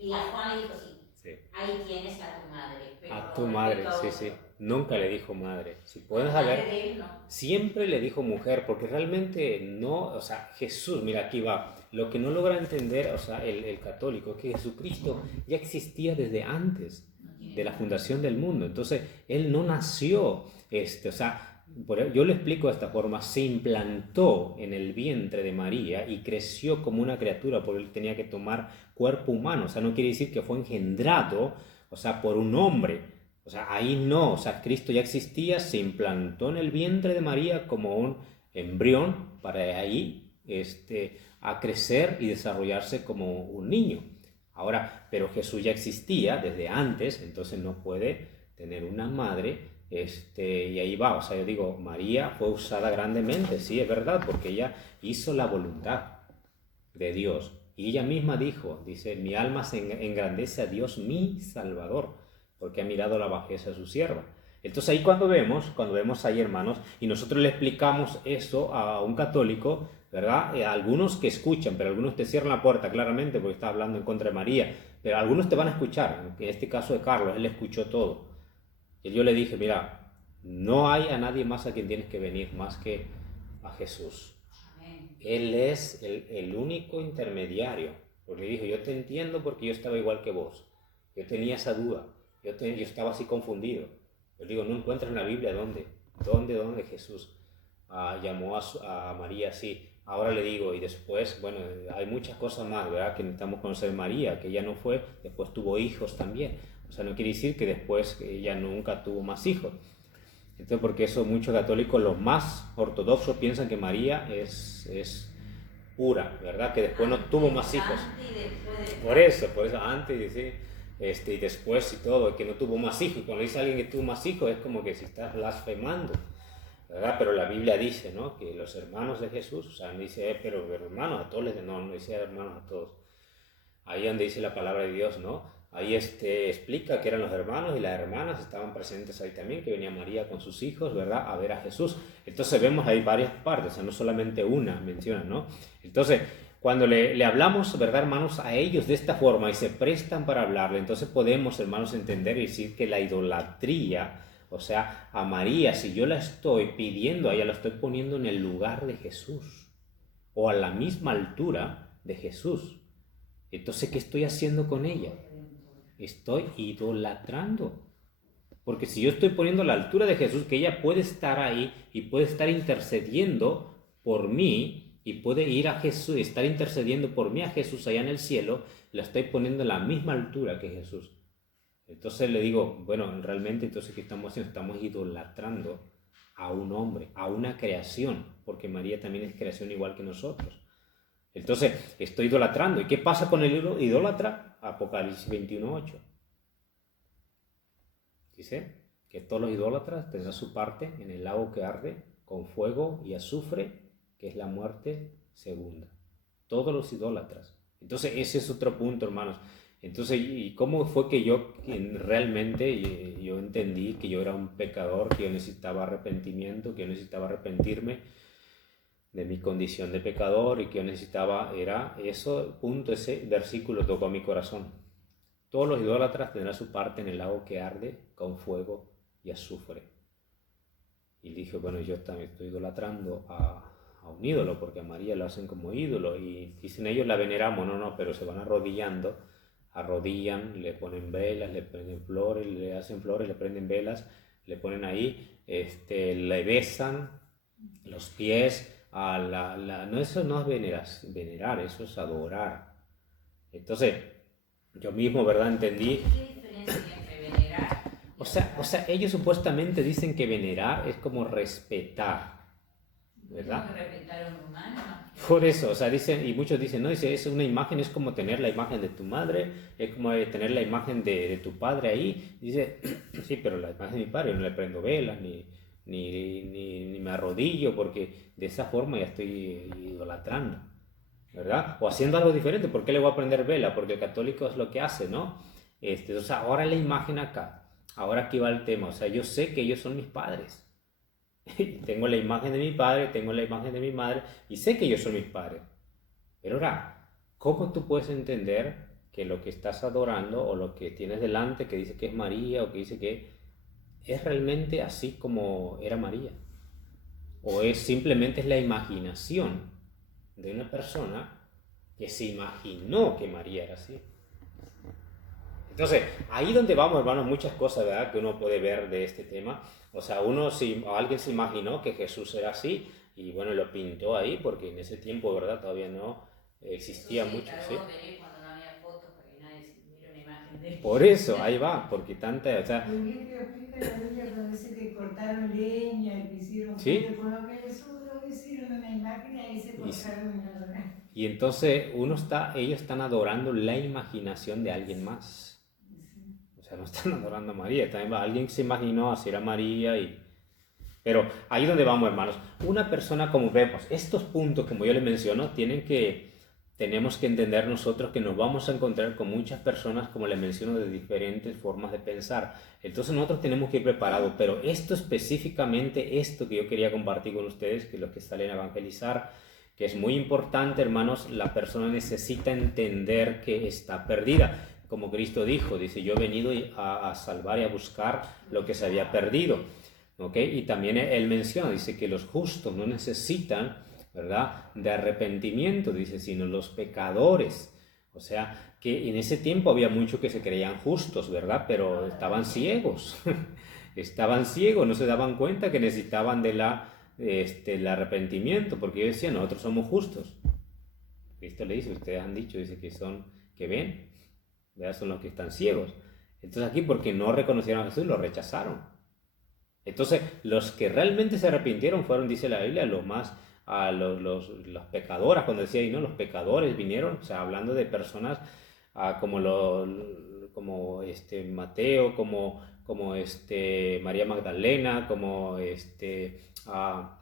Y a Juan le dijo sí. Sí. Ahí tienes a tu madre. Pero A tu madre, sí. Nunca le dijo madre. Si puedes madre saber, de él, no. siempre le dijo mujer, porque realmente no, o sea, Jesús, mira, aquí va. Lo que no logra entender, o sea, el católico, es que Jesucristo ya existía desde antes de la fundación del mundo. Entonces, Él no nació, o sea, yo lo explico de esta forma, se implantó en el vientre de María y creció como una criatura, porque Él tenía que tomar cuerpo humano. O sea, no quiere decir que fue engendrado, o sea, por un hombre. O sea, ahí no, o sea, Cristo ya existía, se implantó en el vientre de María como un embrión para ahí, a crecer y desarrollarse como un niño. Ahora, pero Jesús ya existía desde antes, entonces no puede tener una madre, y ahí va, o sea, yo digo, María fue usada grandemente, sí, es verdad, porque ella hizo la voluntad de Dios. Y ella misma dice, mi alma se engrandece a Dios, mi Salvador, porque ha mirado la bajeza de su sierva. Entonces ahí cuando vemos ahí, hermanos, y nosotros le explicamos eso a un católico, ¿verdad? Algunos que escuchan, pero algunos te cierran la puerta claramente porque está hablando en contra de María, pero algunos te van a escuchar. En este caso de Carlos, él escuchó todo. Y yo le dije, mira, no hay a nadie más a quien tienes que venir más que a Jesús. Amén. Él es el único intermediario. Porque dijo, yo te entiendo porque yo estaba igual que vos. Yo tenía esa duda. Yo estaba así confundido. Yo digo, no encuentras en la Biblia dónde Jesús llamó a María así. Ahora le digo, y después, bueno, hay muchas cosas más, ¿verdad? Que necesitamos conocer María, que ella no fue, después tuvo hijos también. O sea, no quiere decir que después ella nunca tuvo más hijos. Entonces, porque eso muchos católicos, los más ortodoxos, piensan que María es pura, ¿verdad? Que después no tuvo más hijos. Por eso, antes, ¿sí? Y después y todo, que no tuvo más hijos. Cuando dice alguien que tuvo más hijos, es como que se está blasfemando, ¿verdad? Pero la Biblia dice, ¿no? Que los hermanos de Jesús, o sea, dice, pero hermanos a todos no dice hermanos a todos. Ahí donde dice la palabra de Dios, ¿no? Ahí explica que eran los hermanos y las hermanas estaban presentes ahí también, que venía María con sus hijos, ¿verdad? A ver a Jesús. Entonces vemos ahí varias partes, o sea, no solamente una menciona, ¿no? Entonces, cuando le hablamos, ¿verdad, hermanos? A ellos de esta forma y se prestan para hablarle, entonces podemos, hermanos, entender y decir que la idolatría, o sea, a María, si yo la estoy pidiendo a ella, la estoy poniendo en el lugar de Jesús o a la misma altura de Jesús. Entonces, ¿qué estoy haciendo con ella? Estoy idolatrando. Porque si yo estoy poniendo a la altura de Jesús, que ella puede estar ahí y puede estar intercediendo por mí y puede ir a Jesús, estar intercediendo por mí a Jesús allá en el cielo, la estoy poniendo a la misma altura que Jesús. Entonces le digo, bueno, realmente entonces ¿qué estamos haciendo? Estamos idolatrando a un hombre, a una creación, porque María también es creación igual que nosotros. Entonces, estoy idolatrando. ¿Y qué pasa con el idólatra? Apocalipsis 21:8. Dice que todos los idólatras tendrán su parte en el lago que arde con fuego y azufre, que es la muerte segunda. Todos los idólatras. Entonces, ese es otro punto, hermanos. Entonces, ¿y cómo fue que yo realmente yo entendí que yo era un pecador, que yo necesitaba arrepentimiento, que yo necesitaba arrepentirme de mi condición de pecador y que yo necesitaba, era eso, punto, ese versículo tocó mi corazón. Todos los idólatras tendrán su parte en el lago que arde con fuego y azufre. Y dije, bueno, yo también estoy idolatrando a un ídolo, porque a María lo hacen como ídolo, y dicen ellos la veneramos, no, pero se van arrodillan, le ponen velas, le prenden flores, le hacen flores, le prenden velas, le ponen ahí, le besan los pies, no, eso no es venerar, eso es adorar. Entonces, yo mismo, ¿verdad? Entendí. ¿Qué diferencia entre venerar? O sea, ellos supuestamente dicen que venerar es como respetar. ¿verdad? Tenemos que respetar a un humano. Por eso, o sea, dicen, y muchos dicen, no, dice, es una imagen, es como tener la imagen de tu madre, es como tener la imagen de tu padre ahí. Dice, sí, pero la imagen de mi padre no le prendo velas, ni me arrodillo, porque de esa forma ya estoy idolatrando, ¿verdad? O haciendo algo diferente, ¿por qué le voy a prender vela? Porque el católico es lo que hace, ¿no? O sea, ahora la imagen acá, ahora aquí va el tema, o sea, yo sé que ellos son mis padres. Tengo la imagen de mi padre, tengo la imagen de mi madre y sé que ellos son mis padres. Pero ahora, ¿cómo tú puedes entender que lo que estás adorando o lo que tienes delante, que dice que es María o que dice que es realmente así como era María? ¿O es simplemente es la imaginación de una persona que se imaginó que María era así? Entonces, ahí donde vamos, hermanos, muchas cosas, ¿verdad?, que uno puede ver de este tema. O sea, alguien se imaginó que Jesús era así y bueno, lo pintó ahí porque en ese tiempo, ¿verdad?, todavía no existía Eso sí, mucho, ¿sí? tardó venir cuando no había fotos para que nadie se viera una imagen de él. Por eso, ahí va, porque tanta, o sea, Muy bien que explica la Biblia cuando dice que cortaron leña, que hicieron ¿sí? fuego, con lo que Jesús lo hicieron una imagen y ahí se cortaron y adoraron. Y entonces ellos están adorando la imaginación de alguien más. O sea, no están adorando a María, también alguien se imaginó así era María Pero ahí donde vamos, hermanos, una persona, como vemos, estos puntos, como yo les menciono, tenemos que entender nosotros que nos vamos a encontrar con muchas personas, como les menciono, de diferentes formas de pensar. Entonces nosotros tenemos que ir preparados, pero esto específicamente, esto que yo quería compartir con ustedes, que los que salen a evangelizar, que es muy importante, hermanos, la persona necesita entender que está perdida. Como Cristo dice, yo he venido a salvar y a buscar lo que se había perdido. ¿Okay? Y también él menciona, dice que los justos no necesitan, ¿verdad?, de arrepentimiento, dice, sino los pecadores. O sea, que en ese tiempo había muchos que se creían justos, ¿verdad?, pero estaban ciegos. Estaban ciegos, no se daban cuenta que necesitaban del arrepentimiento, porque ellos decían, nosotros somos justos. Cristo le dice, ustedes han dicho, dice que ven, ¿verdad?, son los que están ciegos. Entonces aquí, porque no reconocieron a Jesús, lo rechazaron. Entonces, los que realmente se arrepintieron fueron, dice la Biblia, las pecadoras, cuando decía ahí, ¿no?, los pecadores vinieron, o sea, hablando de personas como Mateo, como María Magdalena, como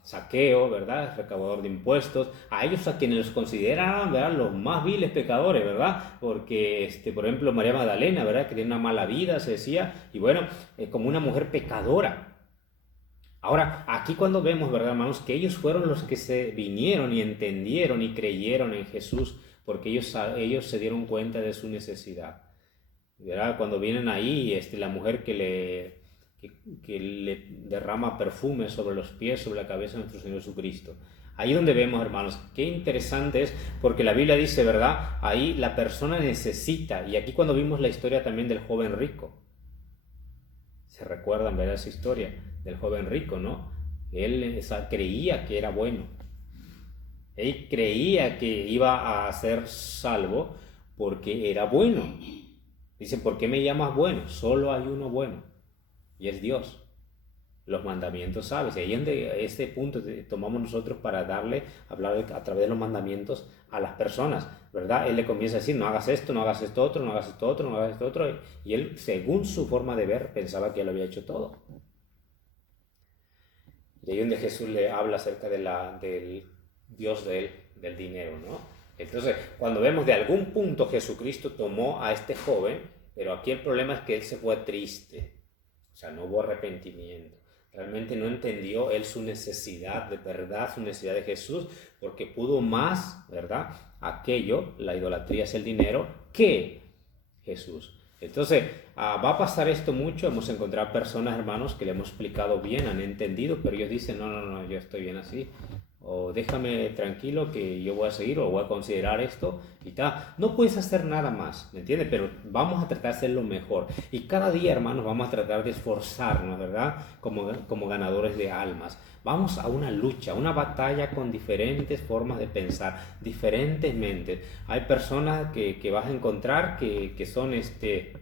Zaqueo, ¿verdad?, recaudador de impuestos, a ellos a quienes los consideraban, ¿verdad?, los más viles pecadores, ¿verdad?, porque, por ejemplo, María Magdalena, ¿verdad?, que tenía una mala vida, se decía, y bueno, como una mujer pecadora. Ahora, aquí cuando vemos, ¿verdad, hermanos?, que ellos fueron los que se vinieron y entendieron y creyeron en Jesús, porque ellos se dieron cuenta de su necesidad, ¿verdad? Cuando vienen ahí, la mujer que le derrama perfume sobre los pies, sobre la cabeza de nuestro Señor Jesucristo. Ahí donde vemos, hermanos, qué interesante es, porque la Biblia dice, ¿verdad?, ahí la persona necesita, y aquí cuando vimos la historia también del joven rico, se recuerdan, ¿verdad?, esa historia del joven rico, ¿no? Él creía que era bueno. Él creía que iba a ser salvo porque era bueno. Dice, ¿por qué me llamas bueno? Solo hay uno bueno y es Dios. Los mandamientos, ¿sabes? Y ahí en este punto tomamos nosotros para hablar a través de los mandamientos a las personas, ¿verdad? Él le comienza a decir, no hagas esto, no hagas esto otro, no hagas esto otro, no hagas esto otro. Y él, según su forma de ver, pensaba que él había hecho todo. Y ahí donde Jesús le habla acerca del Dios del dinero, ¿no? Entonces, cuando vemos de algún punto Jesucristo tomó a este joven, pero aquí el problema es que él se fue triste, o sea, no hubo arrepentimiento. Realmente no entendió él su necesidad de verdad, su necesidad de Jesús, porque pudo más, ¿verdad?, aquello, la idolatría es el dinero, que Jesús. Entonces, va a pasar esto mucho. Hemos encontrado personas, hermanos, que le hemos explicado bien, han entendido, pero ellos dicen, no, yo estoy bien así. O déjame tranquilo que yo voy a seguir o voy a considerar esto y tal. No puedes hacer nada más, ¿me entiendes? Pero vamos a tratar de hacer lo mejor. Y cada día, hermanos, vamos a tratar de esforzarnos, ¿verdad? Como ganadores de almas. Vamos a una lucha, una batalla con diferentes formas de pensar, diferentes mentes. Hay personas que vas a encontrar que son que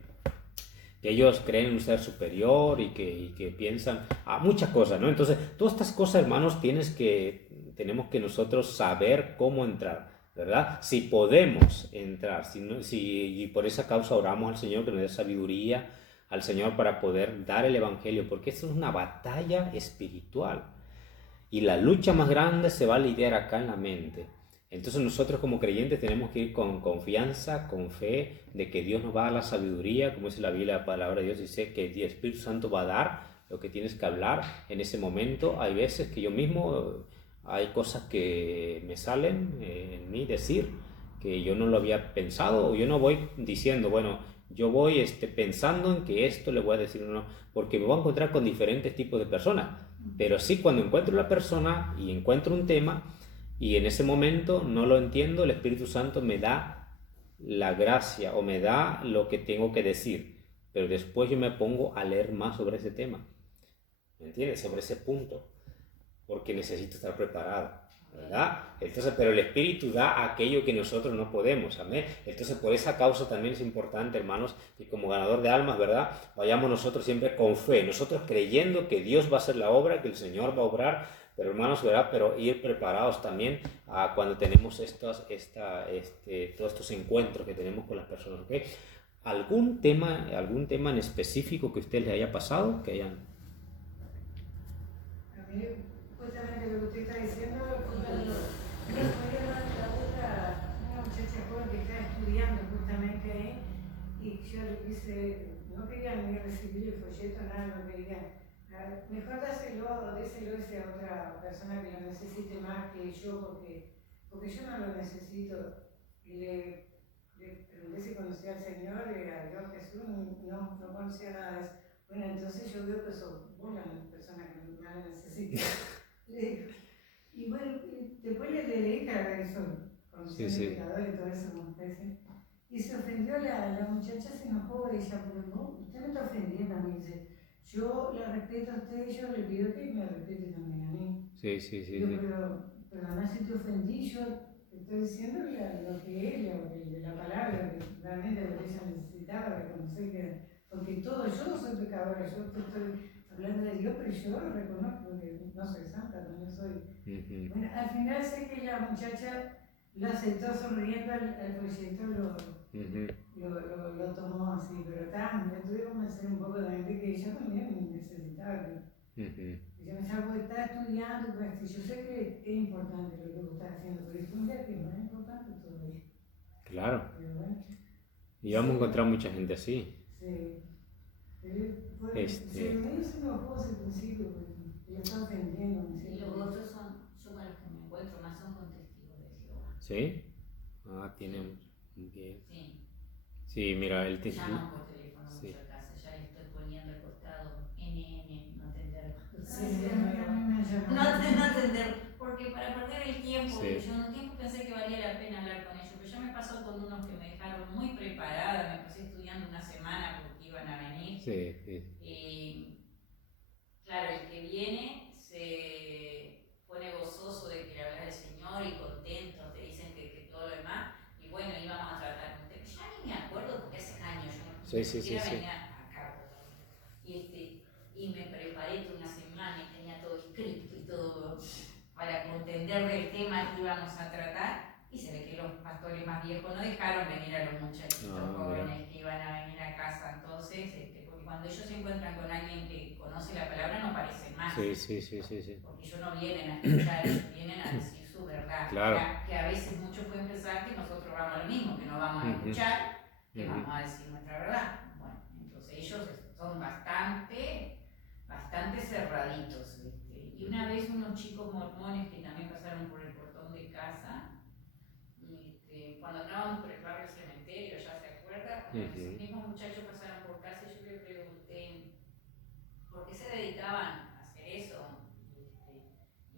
ellos creen en un ser superior y que piensan muchas cosas, ¿no? Entonces, todas estas cosas, hermanos, tienes que tenemos que nosotros saber cómo entrar, ¿verdad? Si podemos entrar, y por esa causa oramos al Señor que nos dé sabiduría, al Señor para poder dar el Evangelio, porque esto es una batalla espiritual. Y la lucha más grande se va a lidiar acá en la mente. Entonces nosotros como creyentes tenemos que ir con confianza, con fe, de que Dios nos va a dar la sabiduría, como dice la Biblia, la palabra de Dios dice que el Espíritu Santo va a dar lo que tienes que hablar en ese momento. Hay veces que yo mismo, hay cosas que me salen en mí decir, que yo no lo había pensado, o yo no voy diciendo, bueno, yo voy pensando en que esto le voy a decir o no, porque me voy a encontrar con diferentes tipos de personas. Pero sí, cuando encuentro la persona y encuentro un tema y en ese momento no lo entiendo, el Espíritu Santo me da la gracia o me da lo que tengo que decir. Pero después yo me pongo a leer más sobre ese tema. ¿Me entiendes? Sobre ese punto. Porque necesito estar preparado, ¿verdad? Entonces, pero el Espíritu da aquello que nosotros no podemos, amén. Entonces, por esa causa también es importante, hermanos, que como ganador de almas, ¿verdad? Vayamos nosotros siempre con fe, nosotros creyendo que Dios va a hacer la obra, que el Señor va a obrar, pero hermanos, ¿verdad? Pero ir preparados también a cuando tenemos todos estos encuentros que tenemos con las personas, ¿ok? ¿Algún tema en específico que a usted le haya pasado, que hayan... A mí, justamente lo que usted está diciendo, una muchacha joven que está estudiando justamente ahí, y yo le quise, no quería ni recibir el folleto, nada, no quería. Mejor déselo a esa otra persona que lo necesite más que yo, porque yo no lo necesito. Y le pregunté si conocía al Señor, a Dios Jesús, no conocía nada de eso. Bueno, entonces yo veo que sos vos la persona que me la necesita. Y bueno, después le leí que eso, condición de pecador y todo eso, como usted dice. Y se ofendió la muchacha, se enojó ella, pero no, usted me está ofendiendo a mí, dice. Yo la respeto a usted y yo le pido que me respete también a mí. Sí. Yo, pero además si te ofendí, yo te estoy diciendo lo que es, de la palabra, que realmente lo que ella necesitaba, reconocer que, porque todo, yo no soy pecadora, yo te estoy hablando de Dios, pero yo lo reconozco que no soy santa, no soy. Bueno, al final sé que la muchacha lo aceptó sonriendo al folleto, lo tomó así, pero yo tuve que convencer un poco también de que ella también necesitaba. Yo me estaba estudiando, pues, yo sé que es importante lo que vos estás haciendo, pero es un día que no es importante todo eso. Claro. Bueno, Y vamos a encontrar mucha gente así. Sí. Se me hizo enojado ese principio, porque ella está ofendiendo. Y los otros yo con los que me encuentro más son con testigos de Jehová. ¿Sí? Tienen... Bien. Sí. Sí, mira, el testigo... Llaman por teléfono mucho a casa, ya le estoy poniendo al costado NN, no atender. No atender, porque para perder el tiempo, yo en un tiempo pensé que valía la pena hablar con ellos, pero ya me pasó con unos que me dejaron muy preparada, me pasé estudiando una semana porque iban a venir. Y claro, el que viene se pone gozoso de que le hablas del Señor y contento, te dicen que todo lo demás, y bueno, íbamos a tratar un tema. Ya ni me acuerdo porque hace años yo no venía acá. Y me preparé toda una semana y tenía todo escrito y todo para contender del tema que íbamos a tratar, y se ve que los pastores más viejos no dejaron venir a los muchachitos jóvenes que iban a venir a casa. Entonces, porque cuando ellos se encuentran con alguien que conoce la palabra no parecen más. Sí. Porque ellos no vienen a escuchar, ellos vienen a decir su verdad. Claro. Que a veces muchos pueden pensar que nosotros vamos a lo mismo, que no vamos a escuchar, que vamos a decir nuestra verdad. Bueno, entonces ellos son bastante cerraditos. Y una vez unos chicos mormones que también pasaron por el portón de casa, cuando andábamos por el barrio cementerio, ya se acuerda, los mismos muchachos pasaron por casa y yo le pregunté por qué se dedicaban a hacer eso.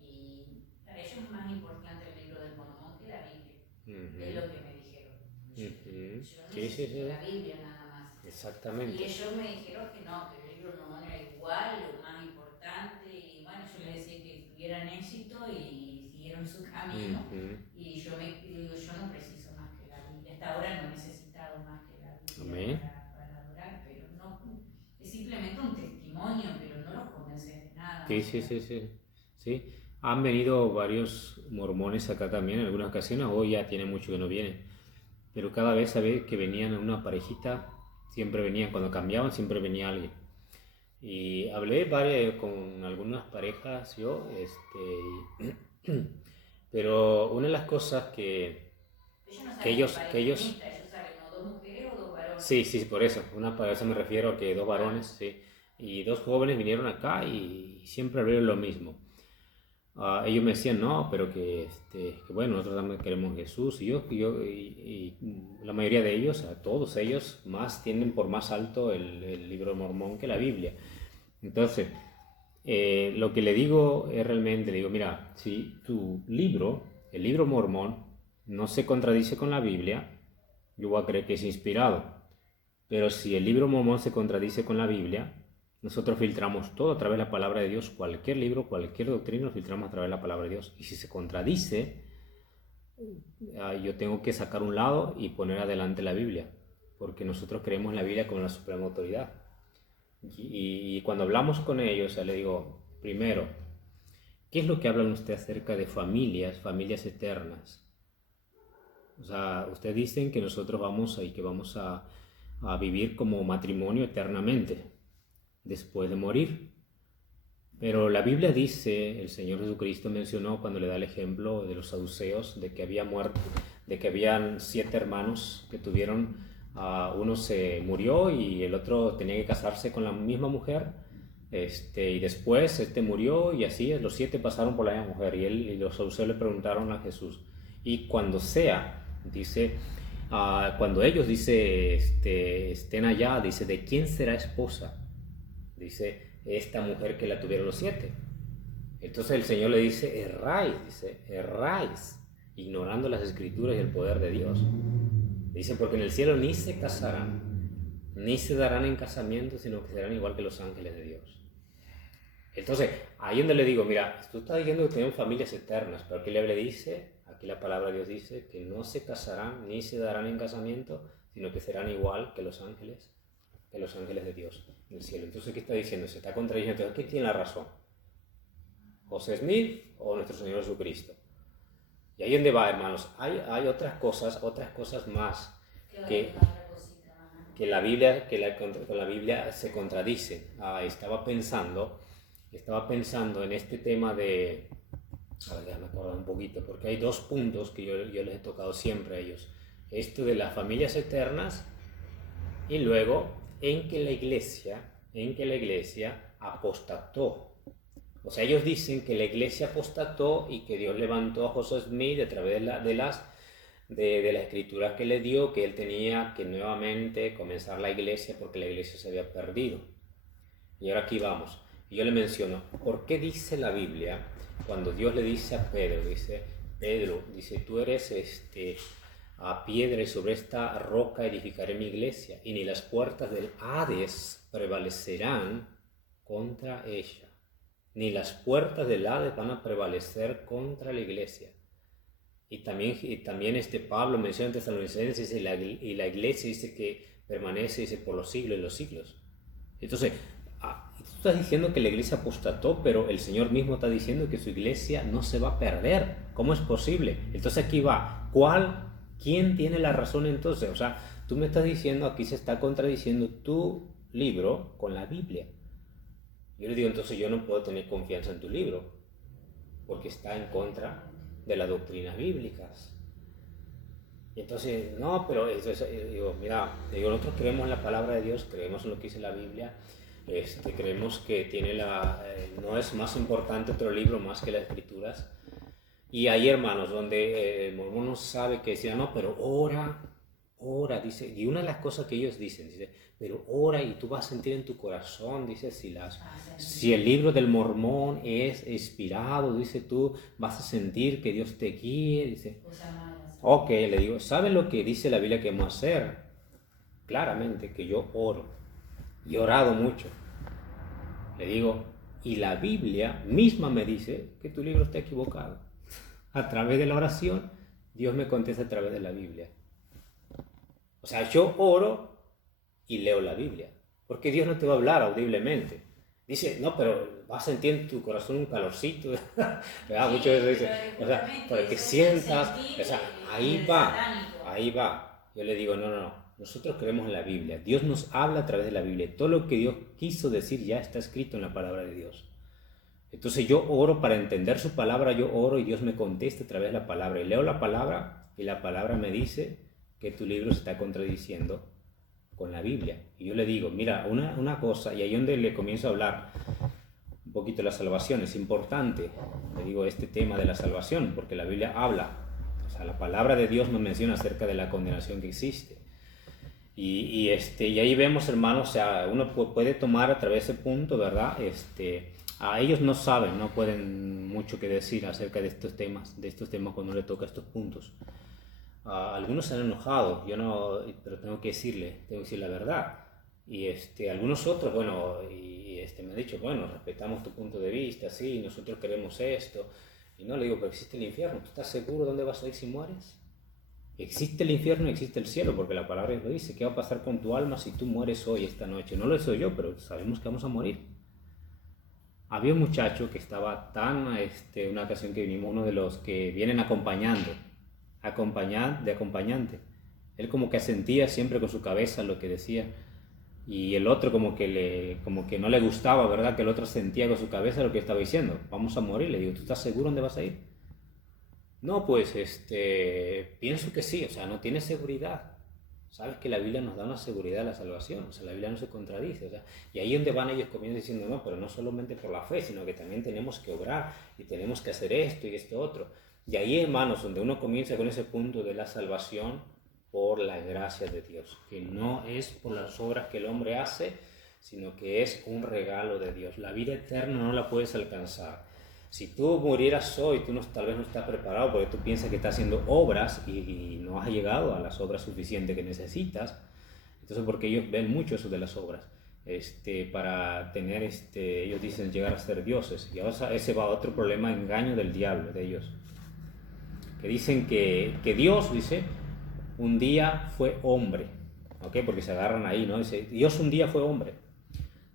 Y para ellos es más importante el libro del Mormón que la Biblia, es lo que me dijeron. Yo necesito la Biblia nada más. Exactamente. Y ellos me dijeron que no, que el libro del Mormón era igual, lo más importante, y bueno, yo les decía que tuvieran éxito y siguieron su camino. Y yo no preciso más que la Biblia. Hasta ahora no he necesitado más que la Biblia para adorar, pero no, es simplemente un testimonio, pero no los convence de nada. Sí. Han venido varios mormones acá también en algunas ocasiones, hoy ya tiene mucho que no vienen, pero cada vez sabéis que venían una parejita, siempre venían, cuando cambiaban siempre venía alguien. Y hablé con algunas parejas yo, pero una de las cosas que ellos, ellos saben, ¿no? ¿Dos mujeres o dos varones? sí, por eso, para eso me refiero a que dos varones, sí, y dos jóvenes vinieron acá y siempre hablaron lo mismo. Ellos me decían, no, pero que bueno, nosotros también queremos a Jesús, y la mayoría de ellos, todos ellos, más tienen por más alto el libro de Mormón que la Biblia. Entonces, lo que le digo es realmente, le digo, mira, si tu libro, el libro Mormón, no se contradice con la Biblia, yo voy a creer que es inspirado. Pero si el libro Mormón se contradice con la Biblia, nosotros filtramos todo a través de la palabra de Dios, cualquier libro, cualquier doctrina, lo filtramos a través de la palabra de Dios. Y si se contradice, yo tengo que sacar un lado y poner adelante la Biblia, porque nosotros creemos en la Biblia como la suprema autoridad. Y cuando hablamos con ellos, le digo, primero, ¿qué es lo que hablan ustedes acerca de familias eternas? O sea, ustedes dicen que nosotros vamos a vivir como matrimonio eternamente, después de morir. Pero la Biblia dice, el Señor Jesucristo mencionó cuando le da el ejemplo de los saduceos, de que había muerto, de que habían 7 hermanos que tuvieron, uno se murió y el otro tenía que casarse con la misma mujer, y después murió y así los 7 pasaron por la misma mujer, y los saduceos le preguntaron a Jesús, y cuando dice, cuando ellos, dice, estén allá, dice, ¿de quién será esposa? Dice, esta mujer que la tuvieron los 7. Entonces el Señor le dice, erráis, ignorando las Escrituras y el poder de Dios. Dice, porque en el cielo ni se casarán, ni se darán en casamiento, sino que serán igual que los ángeles de Dios. Entonces, ahí donde le digo, mira, tú estás diciendo que tenemos familias eternas, pero aquí le dice, aquí la palabra de Dios dice, que no se casarán, ni se darán en casamiento, sino que serán igual que los ángeles de Dios en el cielo. Entonces, ¿qué está diciendo? Se está contradiciendo. Entonces, ¿quién tiene la razón? ¿José Smith o nuestro Señor Jesucristo? Y ahí donde va, hermanos, hay otras cosas más que la Biblia, con la Biblia se contradice. Estaba pensando en este tema de, a ver, déjame acordar un poquito, porque hay 2 puntos que yo les he tocado siempre a ellos. Esto de las familias eternas y luego en que la iglesia apostató. O sea, ellos dicen que la iglesia apostató y que Dios levantó a José Smith a través de las escrituras que le dio, que él tenía que nuevamente comenzar la iglesia porque la iglesia se había perdido. Y ahora aquí vamos. Y yo le menciono, ¿por qué dice la Biblia cuando Dios le dice a Pedro, Pedro, tú eres a piedra y sobre esta roca edificaré mi iglesia y ni las puertas del Hades prevalecerán contra ella, ni las puertas del Hades van a prevalecer contra la iglesia? Y también Pablo menciona en Tesalonicenses y la iglesia dice que permanece, dice, por los siglos y los siglos. Entonces, tú estás diciendo que la iglesia apostató, pero el Señor mismo está diciendo que su iglesia no se va a perder. ¿Cómo es posible? Entonces aquí va, ¿quién tiene la razón entonces? O sea, tú me estás diciendo, aquí se está contradiciendo tu libro con la Biblia. Yo le digo, entonces yo no puedo tener confianza en tu libro, porque está en contra de las doctrinas bíblicas. Y entonces, no, pero mira, nosotros creemos en la palabra de Dios, creemos en lo que dice la Biblia, creemos que no es más importante otro libro más que las Escrituras. Y hay hermanos donde el mormón no sabe que decía, no, pero ora, dice, y una de las cosas que ellos dicen, dice, pero ora y tú vas a sentir en tu corazón, dice, si el libro del mormón es inspirado, dice, tú vas a sentir que Dios te guíe, dice. Ok, le digo, ¿saben lo que dice la Biblia que vamos a hacer? Claramente que yo oro, y he orado mucho. Le digo, y la Biblia misma me dice que tu libro está equivocado. A través de la oración, Dios me contesta a través de la Biblia. O sea, yo oro y leo la Biblia, porque Dios no te va a hablar audiblemente. Dice, no, pero vas a sentir en tu corazón un calorcito, ¿verdad? Sí, Muchas veces dice, pero o sea, justamente para que eso es sientas, sentir o sea, el ahí va, satánico. ahí va. Yo le digo, no, nosotros creemos en la Biblia, Dios nos habla a través de la Biblia, todo lo que Dios quiso decir ya está escrito en la palabra de Dios. Entonces yo oro para entender su palabra, yo oro y Dios me contesta a través de la palabra. Y leo la palabra y la palabra me dice que tu libro se está contradiciendo con la Biblia. Y yo le digo, mira, una cosa, y ahí donde le comienzo a hablar un poquito de la salvación, es importante, le digo, este tema de la salvación, porque la Biblia habla, o sea, la palabra de Dios nos menciona acerca de la condenación que existe. Y ahí vemos, hermanos, o sea, uno puede tomar a través de ese punto, ¿verdad? A ellos no saben, no pueden mucho que decir acerca de estos temas cuando le toca estos puntos. Algunos se han enojado, yo no, pero tengo que decir la verdad. Y algunos otros, bueno, me han dicho, bueno, respetamos tu punto de vista, sí, nosotros queremos esto. Y no, le digo, pero existe el infierno, ¿tú estás seguro dónde vas a ir si mueres? Existe el infierno y existe el cielo, porque la palabra lo dice. ¿Qué va a pasar con tu alma si tú mueres hoy, esta noche? No lo sé yo, pero sabemos que vamos a morir. Había un muchacho que estaba una ocasión que vinimos, uno de los que vienen acompañante. Él como que asentía siempre con su cabeza lo que decía. Y el otro como que no le gustaba, ¿verdad? Que el otro sentía con su cabeza lo que estaba diciendo. Vamos a morir. Le digo, ¿tú estás seguro dónde vas a ir? No, pues pienso que sí, o sea, no tiene seguridad. Sabes que la Biblia nos da una seguridad de la salvación, o sea, la Biblia no se contradice, o sea, y ahí donde van ellos comienzan diciendo, no, pero no solamente por la fe, sino que también tenemos que obrar y tenemos que hacer esto y esto otro. Y ahí, hermanos, donde uno comienza con ese punto de la salvación por la gracia de Dios, que no es por las obras que el hombre hace, sino que es un regalo de Dios. La vida eterna no la puedes alcanzar. Si tú murieras hoy, tú tal vez no estás preparado porque tú piensas que estás haciendo obras y no has llegado a las obras suficientes que necesitas. Entonces, porque ellos ven mucho eso de las obras, para tener, ellos dicen llegar a ser dioses. Y ahora ese va a otro problema, engaño del diablo, de ellos. Que dicen que Dios, dice, un día fue hombre. ¿Ok? Porque se agarran ahí, ¿no? Dice, Dios un día fue hombre.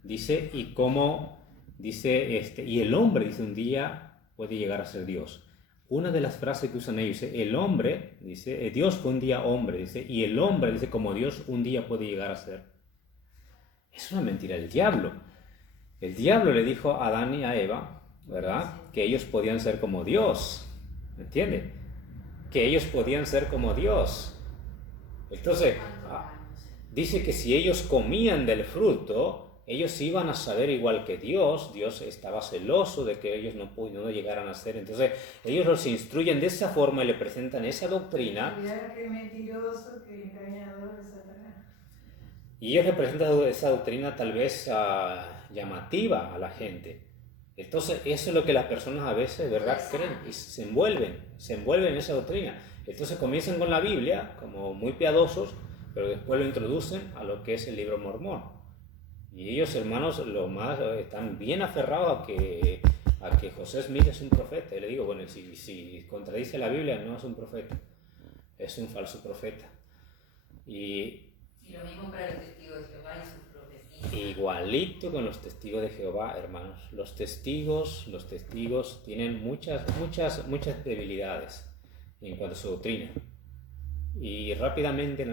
Dice, y cómo... Dice, y el hombre, dice, un día puede llegar a ser Dios. Una de las frases que usan ellos, dice, el hombre, dice, Dios fue un día hombre, dice, y el hombre, dice, como Dios un día puede llegar a ser. Es una mentira del diablo. El diablo le dijo a Adán y a Eva, ¿verdad? Que ellos podían ser como Dios. ¿Me entiende? Que ellos podían ser como Dios. Entonces, dice que si ellos comían del fruto, ellos iban a saber igual que Dios. Dios estaba celoso de que ellos no llegaran a ser. Entonces, ellos los instruyen de esa forma y le presentan esa doctrina. Qué mentiroso, qué engañador de Satanás. Y ellos le presentan esa doctrina tal vez llamativa a la gente. Entonces, eso es lo que las personas a veces, ¿verdad?, creen y se envuelven en esa doctrina. Entonces, comienzan con la Biblia como muy piadosos, pero después lo introducen a lo que es el libro mormón. Y ellos, hermanos, están bien aferrados a que José Smith es un profeta. Y le digo, bueno, si contradice la Biblia, no es un profeta, es un falso profeta. Y lo mismo para los testigos de Jehová y sus profecías. Igualito con los testigos de Jehová, hermanos. Los testigos tienen muchas debilidades en cuanto a su doctrina. Y rápidamente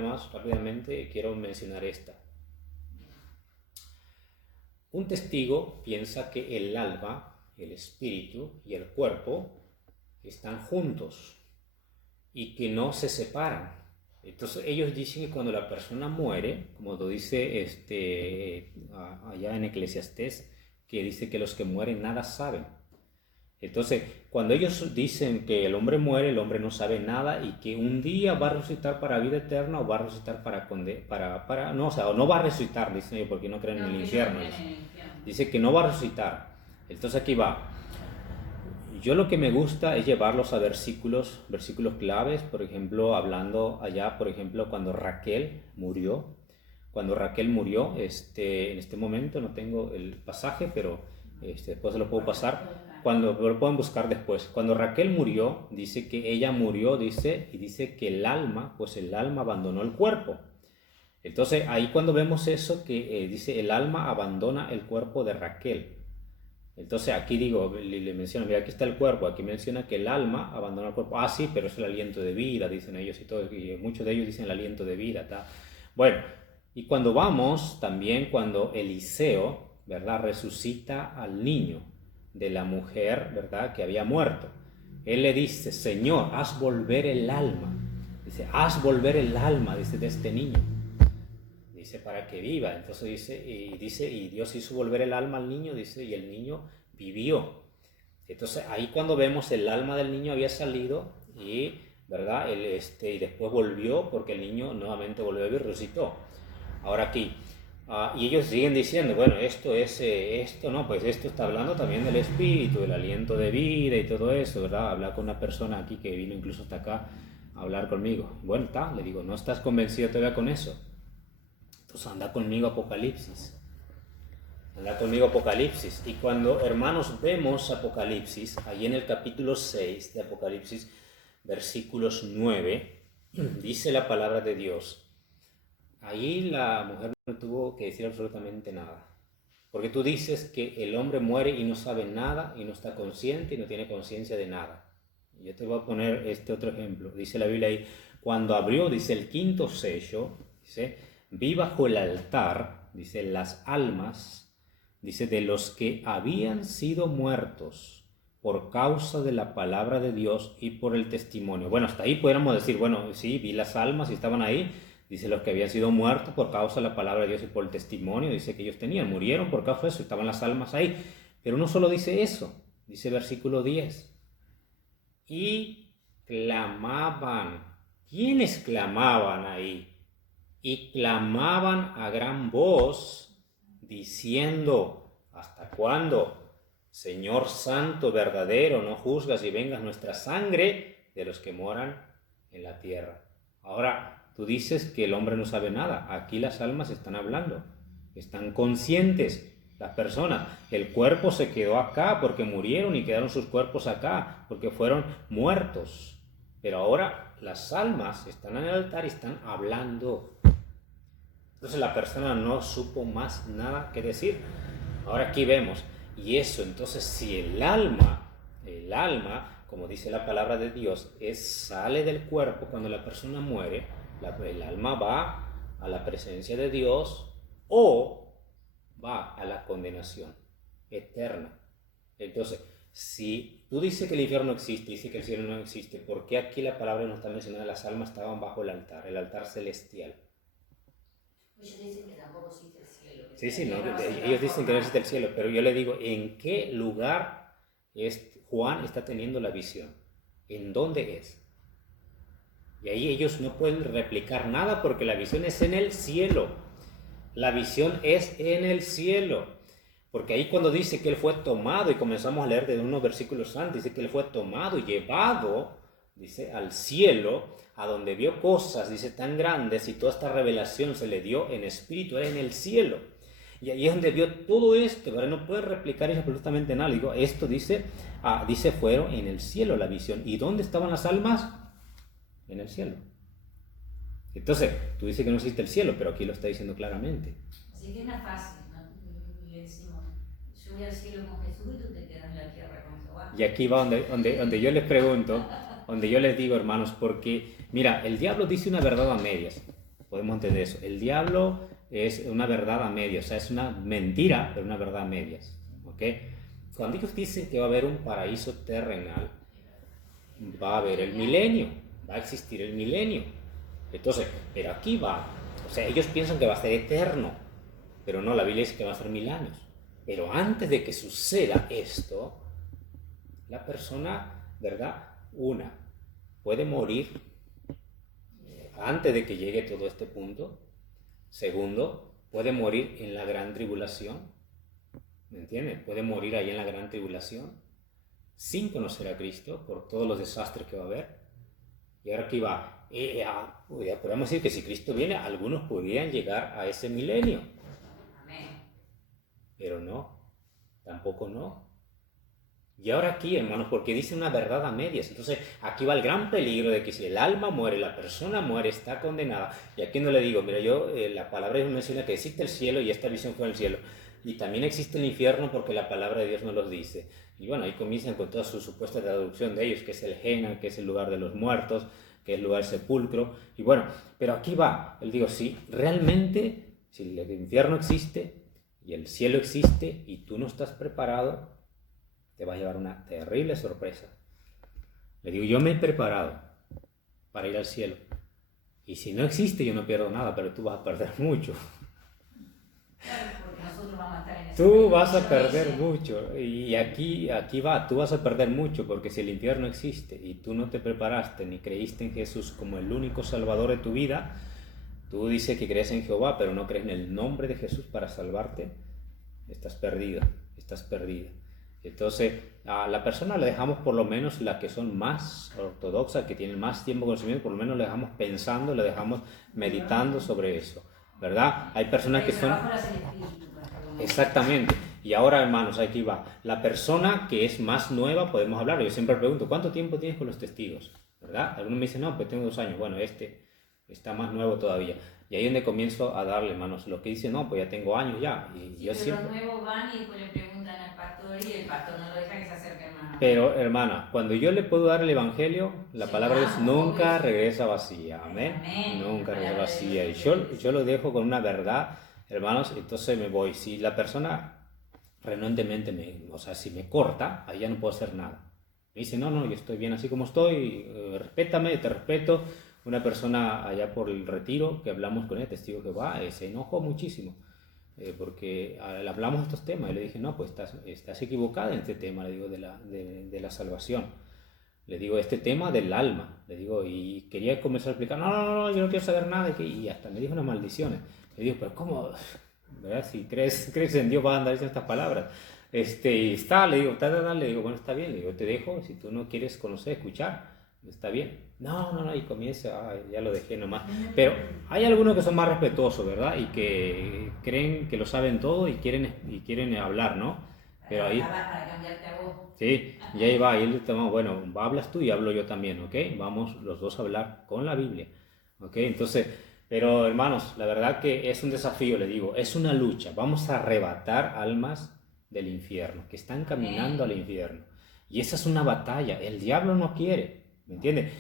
quiero mencionar esta. Un testigo piensa que el alma, el espíritu y el cuerpo están juntos y que no se separan. Entonces ellos dicen que cuando la persona muere, como lo dice allá en Eclesiastés, que dice que los que mueren nada saben. Entonces, cuando ellos dicen que el hombre muere, el hombre no sabe nada y que un día va a resucitar para vida eterna o va a resucitar no va a resucitar, dicen ellos, porque no creen en el infierno. Dice que no va a resucitar. Entonces aquí va. Yo lo que me gusta es llevarlos a versículos claves, por ejemplo, hablando allá, por ejemplo, cuando Raquel murió. Cuando Raquel murió, en este momento no tengo el pasaje, pero después se lo puedo pasar. Lo pueden buscar después. Cuando Raquel murió, dice que ella murió, dice que el alma abandonó el cuerpo. Entonces, ahí cuando vemos eso, que dice, el alma abandona el cuerpo de Raquel. Entonces, aquí digo, le menciona, mira, aquí está el cuerpo, aquí menciona que el alma abandona el cuerpo. Ah, sí, pero es el aliento de vida, dicen ellos y todo, y muchos de ellos dicen el aliento de vida, ¿tá? Bueno, y cuando vamos, también cuando Eliseo, ¿verdad?, resucita al niño de la mujer, ¿verdad?, que había muerto. Él le dice, Señor, haz volver el alma. Dice, haz volver el alma, dice, de este niño. Dice, para que viva. Entonces dice, y Dios hizo volver el alma al niño, dice, y el niño vivió. Entonces ahí cuando vemos el alma del niño había salido y, ¿verdad?, y después volvió porque el niño nuevamente volvió a vivir, resucitó. Ahora aquí, y ellos siguen diciendo, bueno, esto no, pues esto está hablando también del espíritu, del aliento de vida y todo eso, ¿verdad? Hablar con una persona aquí que vino incluso hasta acá a hablar conmigo. Bueno, está, le digo, ¿no estás convencido todavía con eso? Entonces anda conmigo Apocalipsis. Anda conmigo Apocalipsis. Y cuando, hermanos, vemos Apocalipsis, ahí en el capítulo 6 de Apocalipsis, versículos 9, dice la palabra de Dios. Ahí la mujer no tuvo que decir absolutamente nada. Porque tú dices que el hombre muere y no sabe nada, y no está consciente y no tiene conciencia de nada. Yo te voy a poner este otro ejemplo. Dice la Biblia ahí, cuando abrió, dice, el quinto sello, dice, vi bajo el altar, dice, las almas, dice, de los que habían sido muertos por causa de la palabra de Dios y por el testimonio. Bueno, hasta ahí podríamos decir, bueno, sí, vi las almas y estaban ahí. Dice, los que habían sido muertos por causa de la palabra de Dios y por el testimonio, dice que ellos murieron por causa de eso, estaban las almas ahí. Pero no solo dice eso, dice versículo 10. Y clamaban. ¿Quiénes clamaban ahí? Y clamaban a gran voz, diciendo, ¿hasta cuándo, Señor Santo, verdadero, no juzgas y vengas nuestra sangre de los que moran en la tierra? Ahora, tú dices que el hombre no sabe nada. Aquí las almas están hablando, están conscientes las personas. El cuerpo se quedó acá porque murieron y quedaron sus cuerpos acá porque fueron muertos. Pero ahora las almas están en el altar y están hablando. Entonces la persona no supo más nada que decir. Ahora aquí vemos. Y eso, entonces si el alma, como dice la palabra de Dios, sale del cuerpo cuando la persona muere, el alma va a la presencia de Dios o va a la condenación eterna. Entonces, si tú dices que el infierno no existe, dices que el cielo no existe, ¿por qué aquí la palabra no está mencionada? Las almas estaban bajo el altar celestial. Ellos dicen que tampoco existe el cielo. Sí, no, ellos dicen que no existe el cielo, pero yo le digo, ¿en qué lugar Juan está teniendo la visión? ¿En dónde es? Y ahí ellos no pueden replicar nada porque la visión es en el cielo. La visión es en el cielo. Porque ahí cuando dice que él fue tomado, y comenzamos a leer de unos versículos antes, dice que él fue tomado y llevado, dice, al cielo, a donde vio cosas, dice, tan grandes, y toda esta revelación se le dio en espíritu, era en el cielo. Y ahí es donde vio todo esto, pero no puede replicar absolutamente nada. Digo, esto dice, fueron en el cielo la visión. ¿Y dónde estaban las almas? En el cielo. Entonces, tú dices que no existe el cielo, pero aquí lo está diciendo claramente. Así que es más fácil, ¿no? Le decimos, yo voy al cielo con Jesús y tú te quedas en la tierra con Jehová. Y aquí va donde yo les pregunto, donde yo les digo, hermanos, porque, mira, el diablo dice una verdad a medias. Podemos entender eso. El diablo es una verdad a medias, o sea, es una mentira, pero una verdad a medias. ¿Ok? Cuando ellos dicen que va a haber un paraíso terrenal, va a haber el milenio. Va a existir el milenio. Entonces, pero aquí va, o sea, ellos piensan que va a ser eterno, pero no, la Biblia dice que va a ser 1000 años. Pero antes de que suceda esto, la persona, ¿verdad? Puede morir antes de que llegue todo este punto. Segundo, puede morir en la gran tribulación. ¿Me entiendes? Puede morir ahí en la gran tribulación sin conocer a Cristo por todos los desastres que va a haber. Y ahora aquí va, podemos decir que si Cristo viene, algunos podrían llegar a ese milenio. Amén. Pero no, tampoco no. Y ahora aquí, hermanos, porque dice una verdad a medias. Entonces, aquí va el gran peligro de que si el alma muere, la persona muere, está condenada. Y aquí no le digo, mira, la palabra de Dios menciona que existe el cielo y esta visión fue el cielo. Y también existe el infierno porque la palabra de Dios nos los dice. Y bueno, ahí comienzan con toda su supuesta traducción de ellos, que es el Jena, que es el lugar de los muertos, que es el lugar sepulcro. Y bueno, pero aquí va, él digo, si realmente, si el infierno existe y el cielo existe y tú no estás preparado, te va a llevar una terrible sorpresa. Le digo, yo me he preparado para ir al cielo. Y si no existe, yo no pierdo nada, pero tú vas a perder mucho. Claro, porque nosotros vamos a estar en ese Tú momento, vas a yo perder hice. mucho. Y aquí va, tú vas a perder mucho, porque si el infierno existe y tú no te preparaste ni creíste en Jesús como el único salvador de tu vida, tú dices que crees en Jehová, pero no crees en el nombre de Jesús para salvarte, estás perdida, estás perdida. Entonces, a la persona le dejamos, por lo menos las que son más ortodoxas, que tienen más tiempo de conocimiento, por lo menos le dejamos pensando, le dejamos meditando sobre eso, ¿verdad? Hay personas que El son... trabajo lo hace el espíritu, por lo menos. Exactamente. Y ahora, hermanos, aquí va. La persona que es más nueva, podemos hablar. Yo siempre pregunto, ¿cuánto tiempo tienes con los testigos? ¿Verdad? Algunos me dicen, no, pues tengo 2 años. Bueno, este está más nuevo todavía. Y ahí es donde comienzo a darle, hermanos. Los que dicen, no, pues ya tengo años ya. Y Sí, yo pero siempre... los nuevos van y después le preguntan al pastor y el pastor no lo deja que se acerque más. Pero, hermana, cuando yo le puedo dar el evangelio, la Sí, palabra de Dios nunca obvio. regresa vacía. Amén. Amén. Nunca La regresa palabra de vacía. Y Dios yo lo dejo con una verdad, hermanos, entonces me voy. Si la persona renuntemente si me corta, ahí ya no puedo hacer nada. Me dice, no, yo estoy bien así como estoy, respétame, te respeto. Una persona allá por el retiro, que hablamos con el testigo de Jehová, se enojó muchísimo, porque hablamos de estos temas, y le dije, no, pues estás equivocada en este tema, le digo, de la salvación. Le digo, este tema del alma, le digo, y quería comenzar a explicar, no, yo no quiero saber nada, y hasta me dijo unas maldiciones. Le digo, pero ¿cómo? ¿Verdad? Si crees en Dios vas a andar diciendo estas palabras. Y está, le digo, le digo, bueno, está bien, le digo, te dejo, si tú no quieres conocer, escuchar, está bien. No, y comienza, ya lo dejé nomás. Pero hay algunos que son más respetuosos, ¿verdad? Y que creen que lo saben todo y quieren hablar, ¿no? Pero ahí... Para cambiarte a vos. Sí, y ahí va, bueno, hablas tú y hablo yo también, ¿ok? Vamos los dos a hablar con la Biblia, ¿ok? Entonces, pero hermanos, la verdad que es un desafío, le digo, es una lucha. Vamos a arrebatar almas del infierno, que están caminando al infierno. Y esa es una batalla, el diablo no quiere, ¿me entiendes?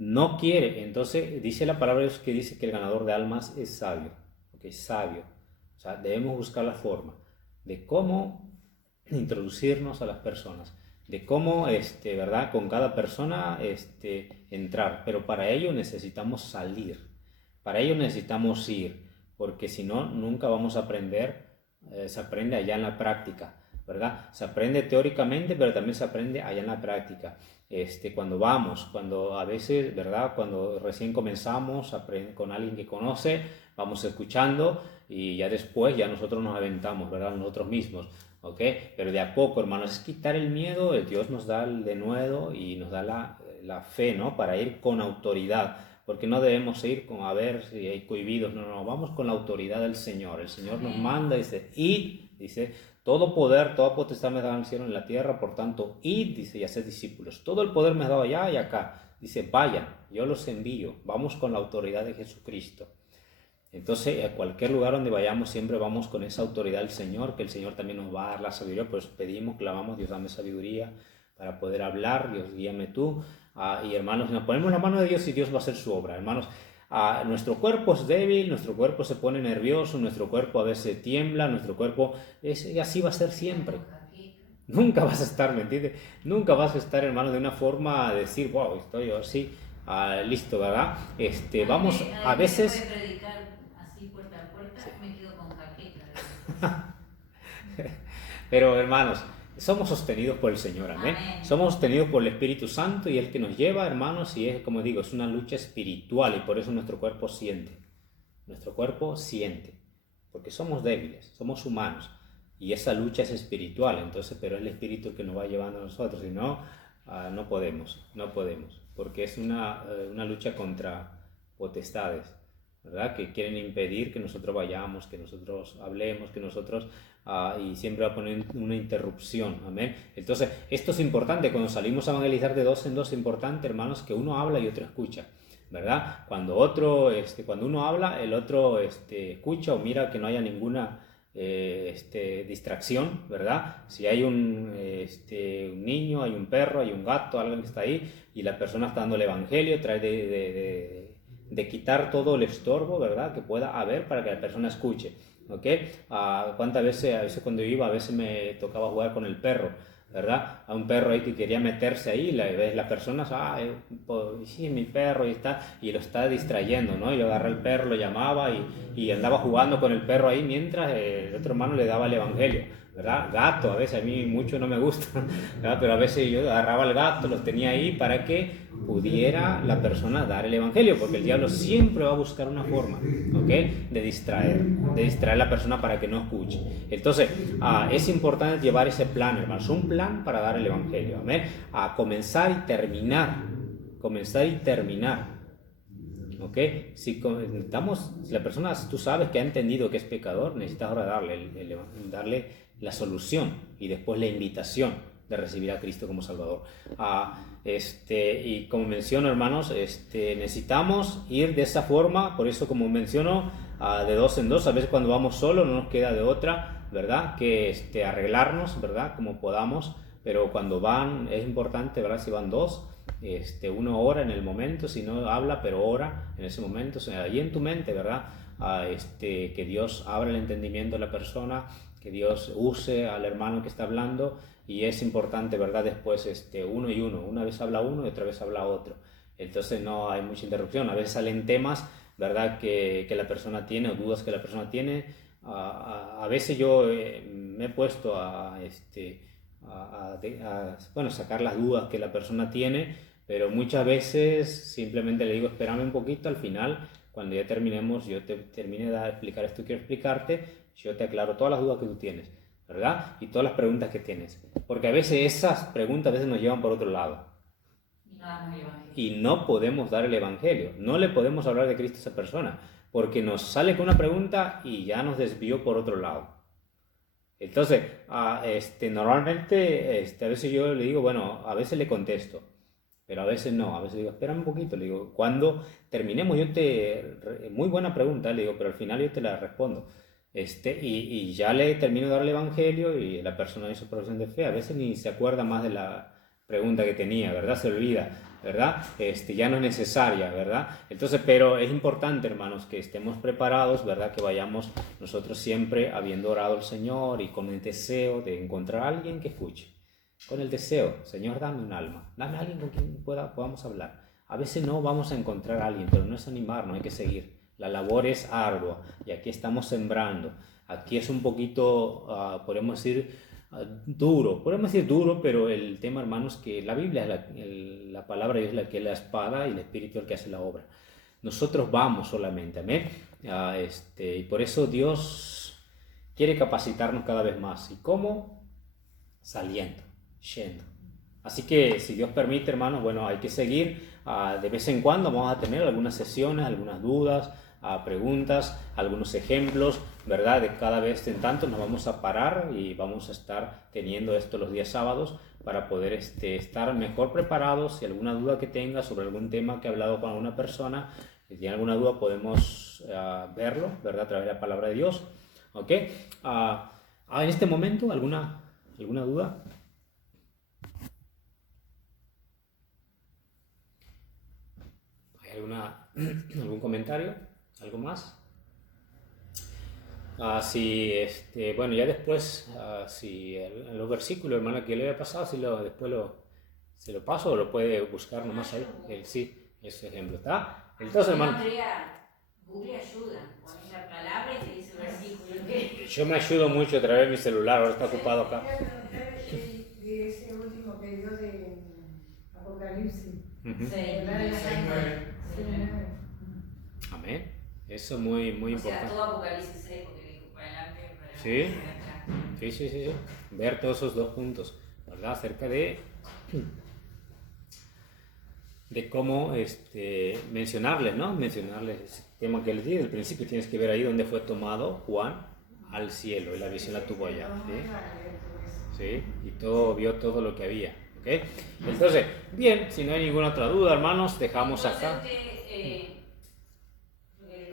No quiere, entonces dice la palabra de Dios que dice que el ganador de almas es sabio, ¿ok? Sabio. O sea, debemos buscar la forma de cómo introducirnos a las personas, de cómo, ¿verdad? Con cada persona, entrar. Pero para ello necesitamos salir, para ello necesitamos ir, porque si no, nunca vamos a aprender. Se aprende allá en la práctica, ¿verdad? Se aprende teóricamente, pero también se aprende allá en la práctica. Cuando a veces, ¿verdad? Cuando recién comenzamos con alguien que conoce, vamos escuchando y ya después ya nosotros nos aventamos, ¿verdad? Nosotros mismos. ¿Ok? Pero de a poco, hermanos, es quitar el miedo. Dios nos da el denuedo y nos da la fe, ¿no? Para ir con autoridad, porque no debemos ir a ver si hay cohibidos, no, vamos con la autoridad del Señor. El Señor nos manda, dice, id, dice, todo poder, toda potestad me da en el cielo y en la tierra, por tanto, id, dice, y haced discípulos. Todo el poder me ha dado allá y acá. Dice, vayan, yo los envío, vamos con la autoridad de Jesucristo. Entonces, a cualquier lugar donde vayamos, siempre vamos con esa autoridad del Señor, que el Señor también nos va a dar la sabiduría. Pues pedimos, clamamos, Dios dame sabiduría para poder hablar, Dios guíame tú. Y hermanos, nos ponemos en la mano de Dios y Dios va a hacer su obra. Hermanos, nuestro cuerpo es débil, nuestro cuerpo se pone nervioso, nuestro cuerpo a veces tiembla, nuestro cuerpo y así va a ser siempre. Nunca vas a estar, ¿me entiendes? Nunca vas a estar, hermano, de una forma de decir, wow, estoy así, listo, ¿verdad? Vamos, a veces... Puerta a puerta, sí. Me quedo con jaqueca. Pero hermanos, somos sostenidos por el Señor, amén. Somos sostenidos por el Espíritu Santo y el que nos lleva, hermanos, y es, como digo, es una lucha espiritual y por eso nuestro cuerpo siente. Nuestro cuerpo siente, porque somos débiles, somos humanos y esa lucha es espiritual, entonces, pero es el Espíritu el que nos va llevando a nosotros, si no, no podemos, porque es una lucha contra potestades. ¿verdad? Que quieren impedir que nosotros vayamos, que nosotros hablemos, que nosotros... y siempre va a poner una interrupción, amén. Entonces, esto es importante, cuando salimos a evangelizar de dos en dos, es importante, hermanos, que uno habla y otro escucha, ¿verdad? Cuando uno habla, el otro escucha o mira que no haya ninguna distracción, ¿verdad? Si hay un niño, hay un perro, hay un gato, alguien que está ahí y la persona está dando el evangelio, trae de quitar todo el estorbo, ¿verdad? Que pueda haber para que la persona escuche. ¿Ok? ¿Cuántas veces, a veces cuando iba, a veces me tocaba jugar con el perro, ¿verdad? A un perro ahí que quería meterse ahí, la persona, pues, sí, es mi perro y lo está distrayendo, ¿no? Yo agarré el perro, lo llamaba y andaba jugando con el perro ahí mientras el otro hermano le daba el evangelio, ¿verdad? Gato, a veces a mí mucho no me gusta, ¿verdad? Pero a veces yo agarraba el gato, los tenía ahí para que pudiera la persona dar el evangelio, porque el diablo siempre va a buscar una forma, ¿ok? De distraer a la persona para que no escuche. Entonces, es importante llevar ese plan, hermanos, un plan para dar el evangelio, amén. A comenzar y terminar, ¿ok? Si la persona, tú sabes que ha entendido que es pecador, necesitas ahora darle la solución y después la invitación de recibir a Cristo como Salvador. Y como menciono, hermanos, necesitamos ir de esa forma. Por eso, como menciono, de dos en dos, a veces cuando vamos solos no nos queda de otra, ¿verdad? Que arreglarnos, ¿verdad? Como podamos, pero cuando van, es importante, ¿verdad? Si van dos, uno ora en el momento, si no habla, pero ora en ese momento, o sea, ahí en tu mente, ¿verdad? Que Dios abra el entendimiento de la persona, que Dios use al hermano que está hablando. Y es importante, ¿verdad? Después uno y uno. Una vez habla uno y otra vez habla otro. Entonces no hay mucha interrupción. A veces salen temas, ¿verdad? Que la persona tiene o dudas que la persona tiene. A veces yo me he puesto bueno, sacar las dudas que la persona tiene, pero muchas veces simplemente le digo, espérame un poquito, al final, cuando ya terminemos, yo te termine de explicar esto que quiero explicarte, yo te aclaro todas las dudas que tú tienes, ¿verdad? Y todas las preguntas que tienes. Porque a veces esas preguntas nos llevan por otro lado. Y no podemos dar el evangelio. No le podemos hablar de Cristo a esa persona. Porque nos sale con una pregunta y ya nos desvió por otro lado. Entonces, normalmente, a veces yo le digo, bueno, a veces le contesto. Pero a veces no. A veces digo, espérame un poquito. Le digo, cuando terminemos, muy buena pregunta, le digo, pero al final yo te la respondo. Y ya le termino de dar el evangelio y la persona hizo profesión de fe, a veces ni se acuerda más de la pregunta que tenía, ¿verdad? Se olvida, ¿verdad? Ya no es necesaria, ¿verdad? Entonces, pero es importante, hermanos, que estemos preparados, ¿verdad? Que vayamos nosotros siempre habiendo orado al Señor y con el deseo de encontrar a alguien que escuche. Con el deseo, Señor, dame un alma, dame a alguien con quien podamos hablar. A veces no vamos a encontrar a alguien, pero no es animarnos, hay que seguir. La labor es ardua y aquí estamos sembrando. Aquí es un poquito, podemos decir, duro. Podemos decir duro, pero el tema, hermanos, que la Biblia es la palabra es la que es la espada y el Espíritu el que hace la obra. Nosotros vamos solamente, amén. Y por eso Dios quiere capacitarnos cada vez más. ¿Y cómo? Saliendo, yendo. Así que si Dios permite, hermanos, bueno, hay que seguir. De vez en cuando vamos a tener algunas sesiones, algunas dudas, preguntas, algunos ejemplos, ¿verdad? De cada vez en tanto nos vamos a parar y vamos a estar teniendo esto los días sábados para poder estar mejor preparados. Si alguna duda que tenga sobre algún tema que he hablado con alguna persona, si tiene alguna duda podemos verlo, ¿verdad? A través de la palabra de Dios. ¿Ok? En este momento, ¿alguna duda? ¿Hay algún comentario? ¿Algo más? Bueno, ya después, si los versículos, hermana, que le había pasado, después se lo paso o lo puede buscar nomás ahí. Sí, ese ejemplo, ¿está? Entonces, hermano. Google ayuda, pones la palabra y te dice el versículo. Yo me ayudo mucho a través de mi celular, ahora está ocupado acá. De ese último que dio de Apocalipsis. Amén. Eso es muy importante. O sea, todo Apocalipsis 6, porque le dijo para adelante, para atrás. Sí. Ver todos esos dos puntos, ¿verdad? Acerca de de cómo mencionarles, ¿no? Mencionarles ese tema que les di. Al principio tienes que ver ahí donde fue tomado Juan al cielo, y la visión la tuvo allá, ¿sí? Y vio todo lo que había, ¿ok? Entonces, bien, si no hay ninguna otra duda, hermanos, dejamos acá. El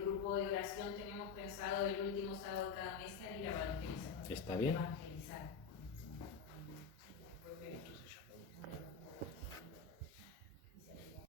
grupo de oración tenemos pensado el último sábado de cada mes salir a evangelizar. Está bien.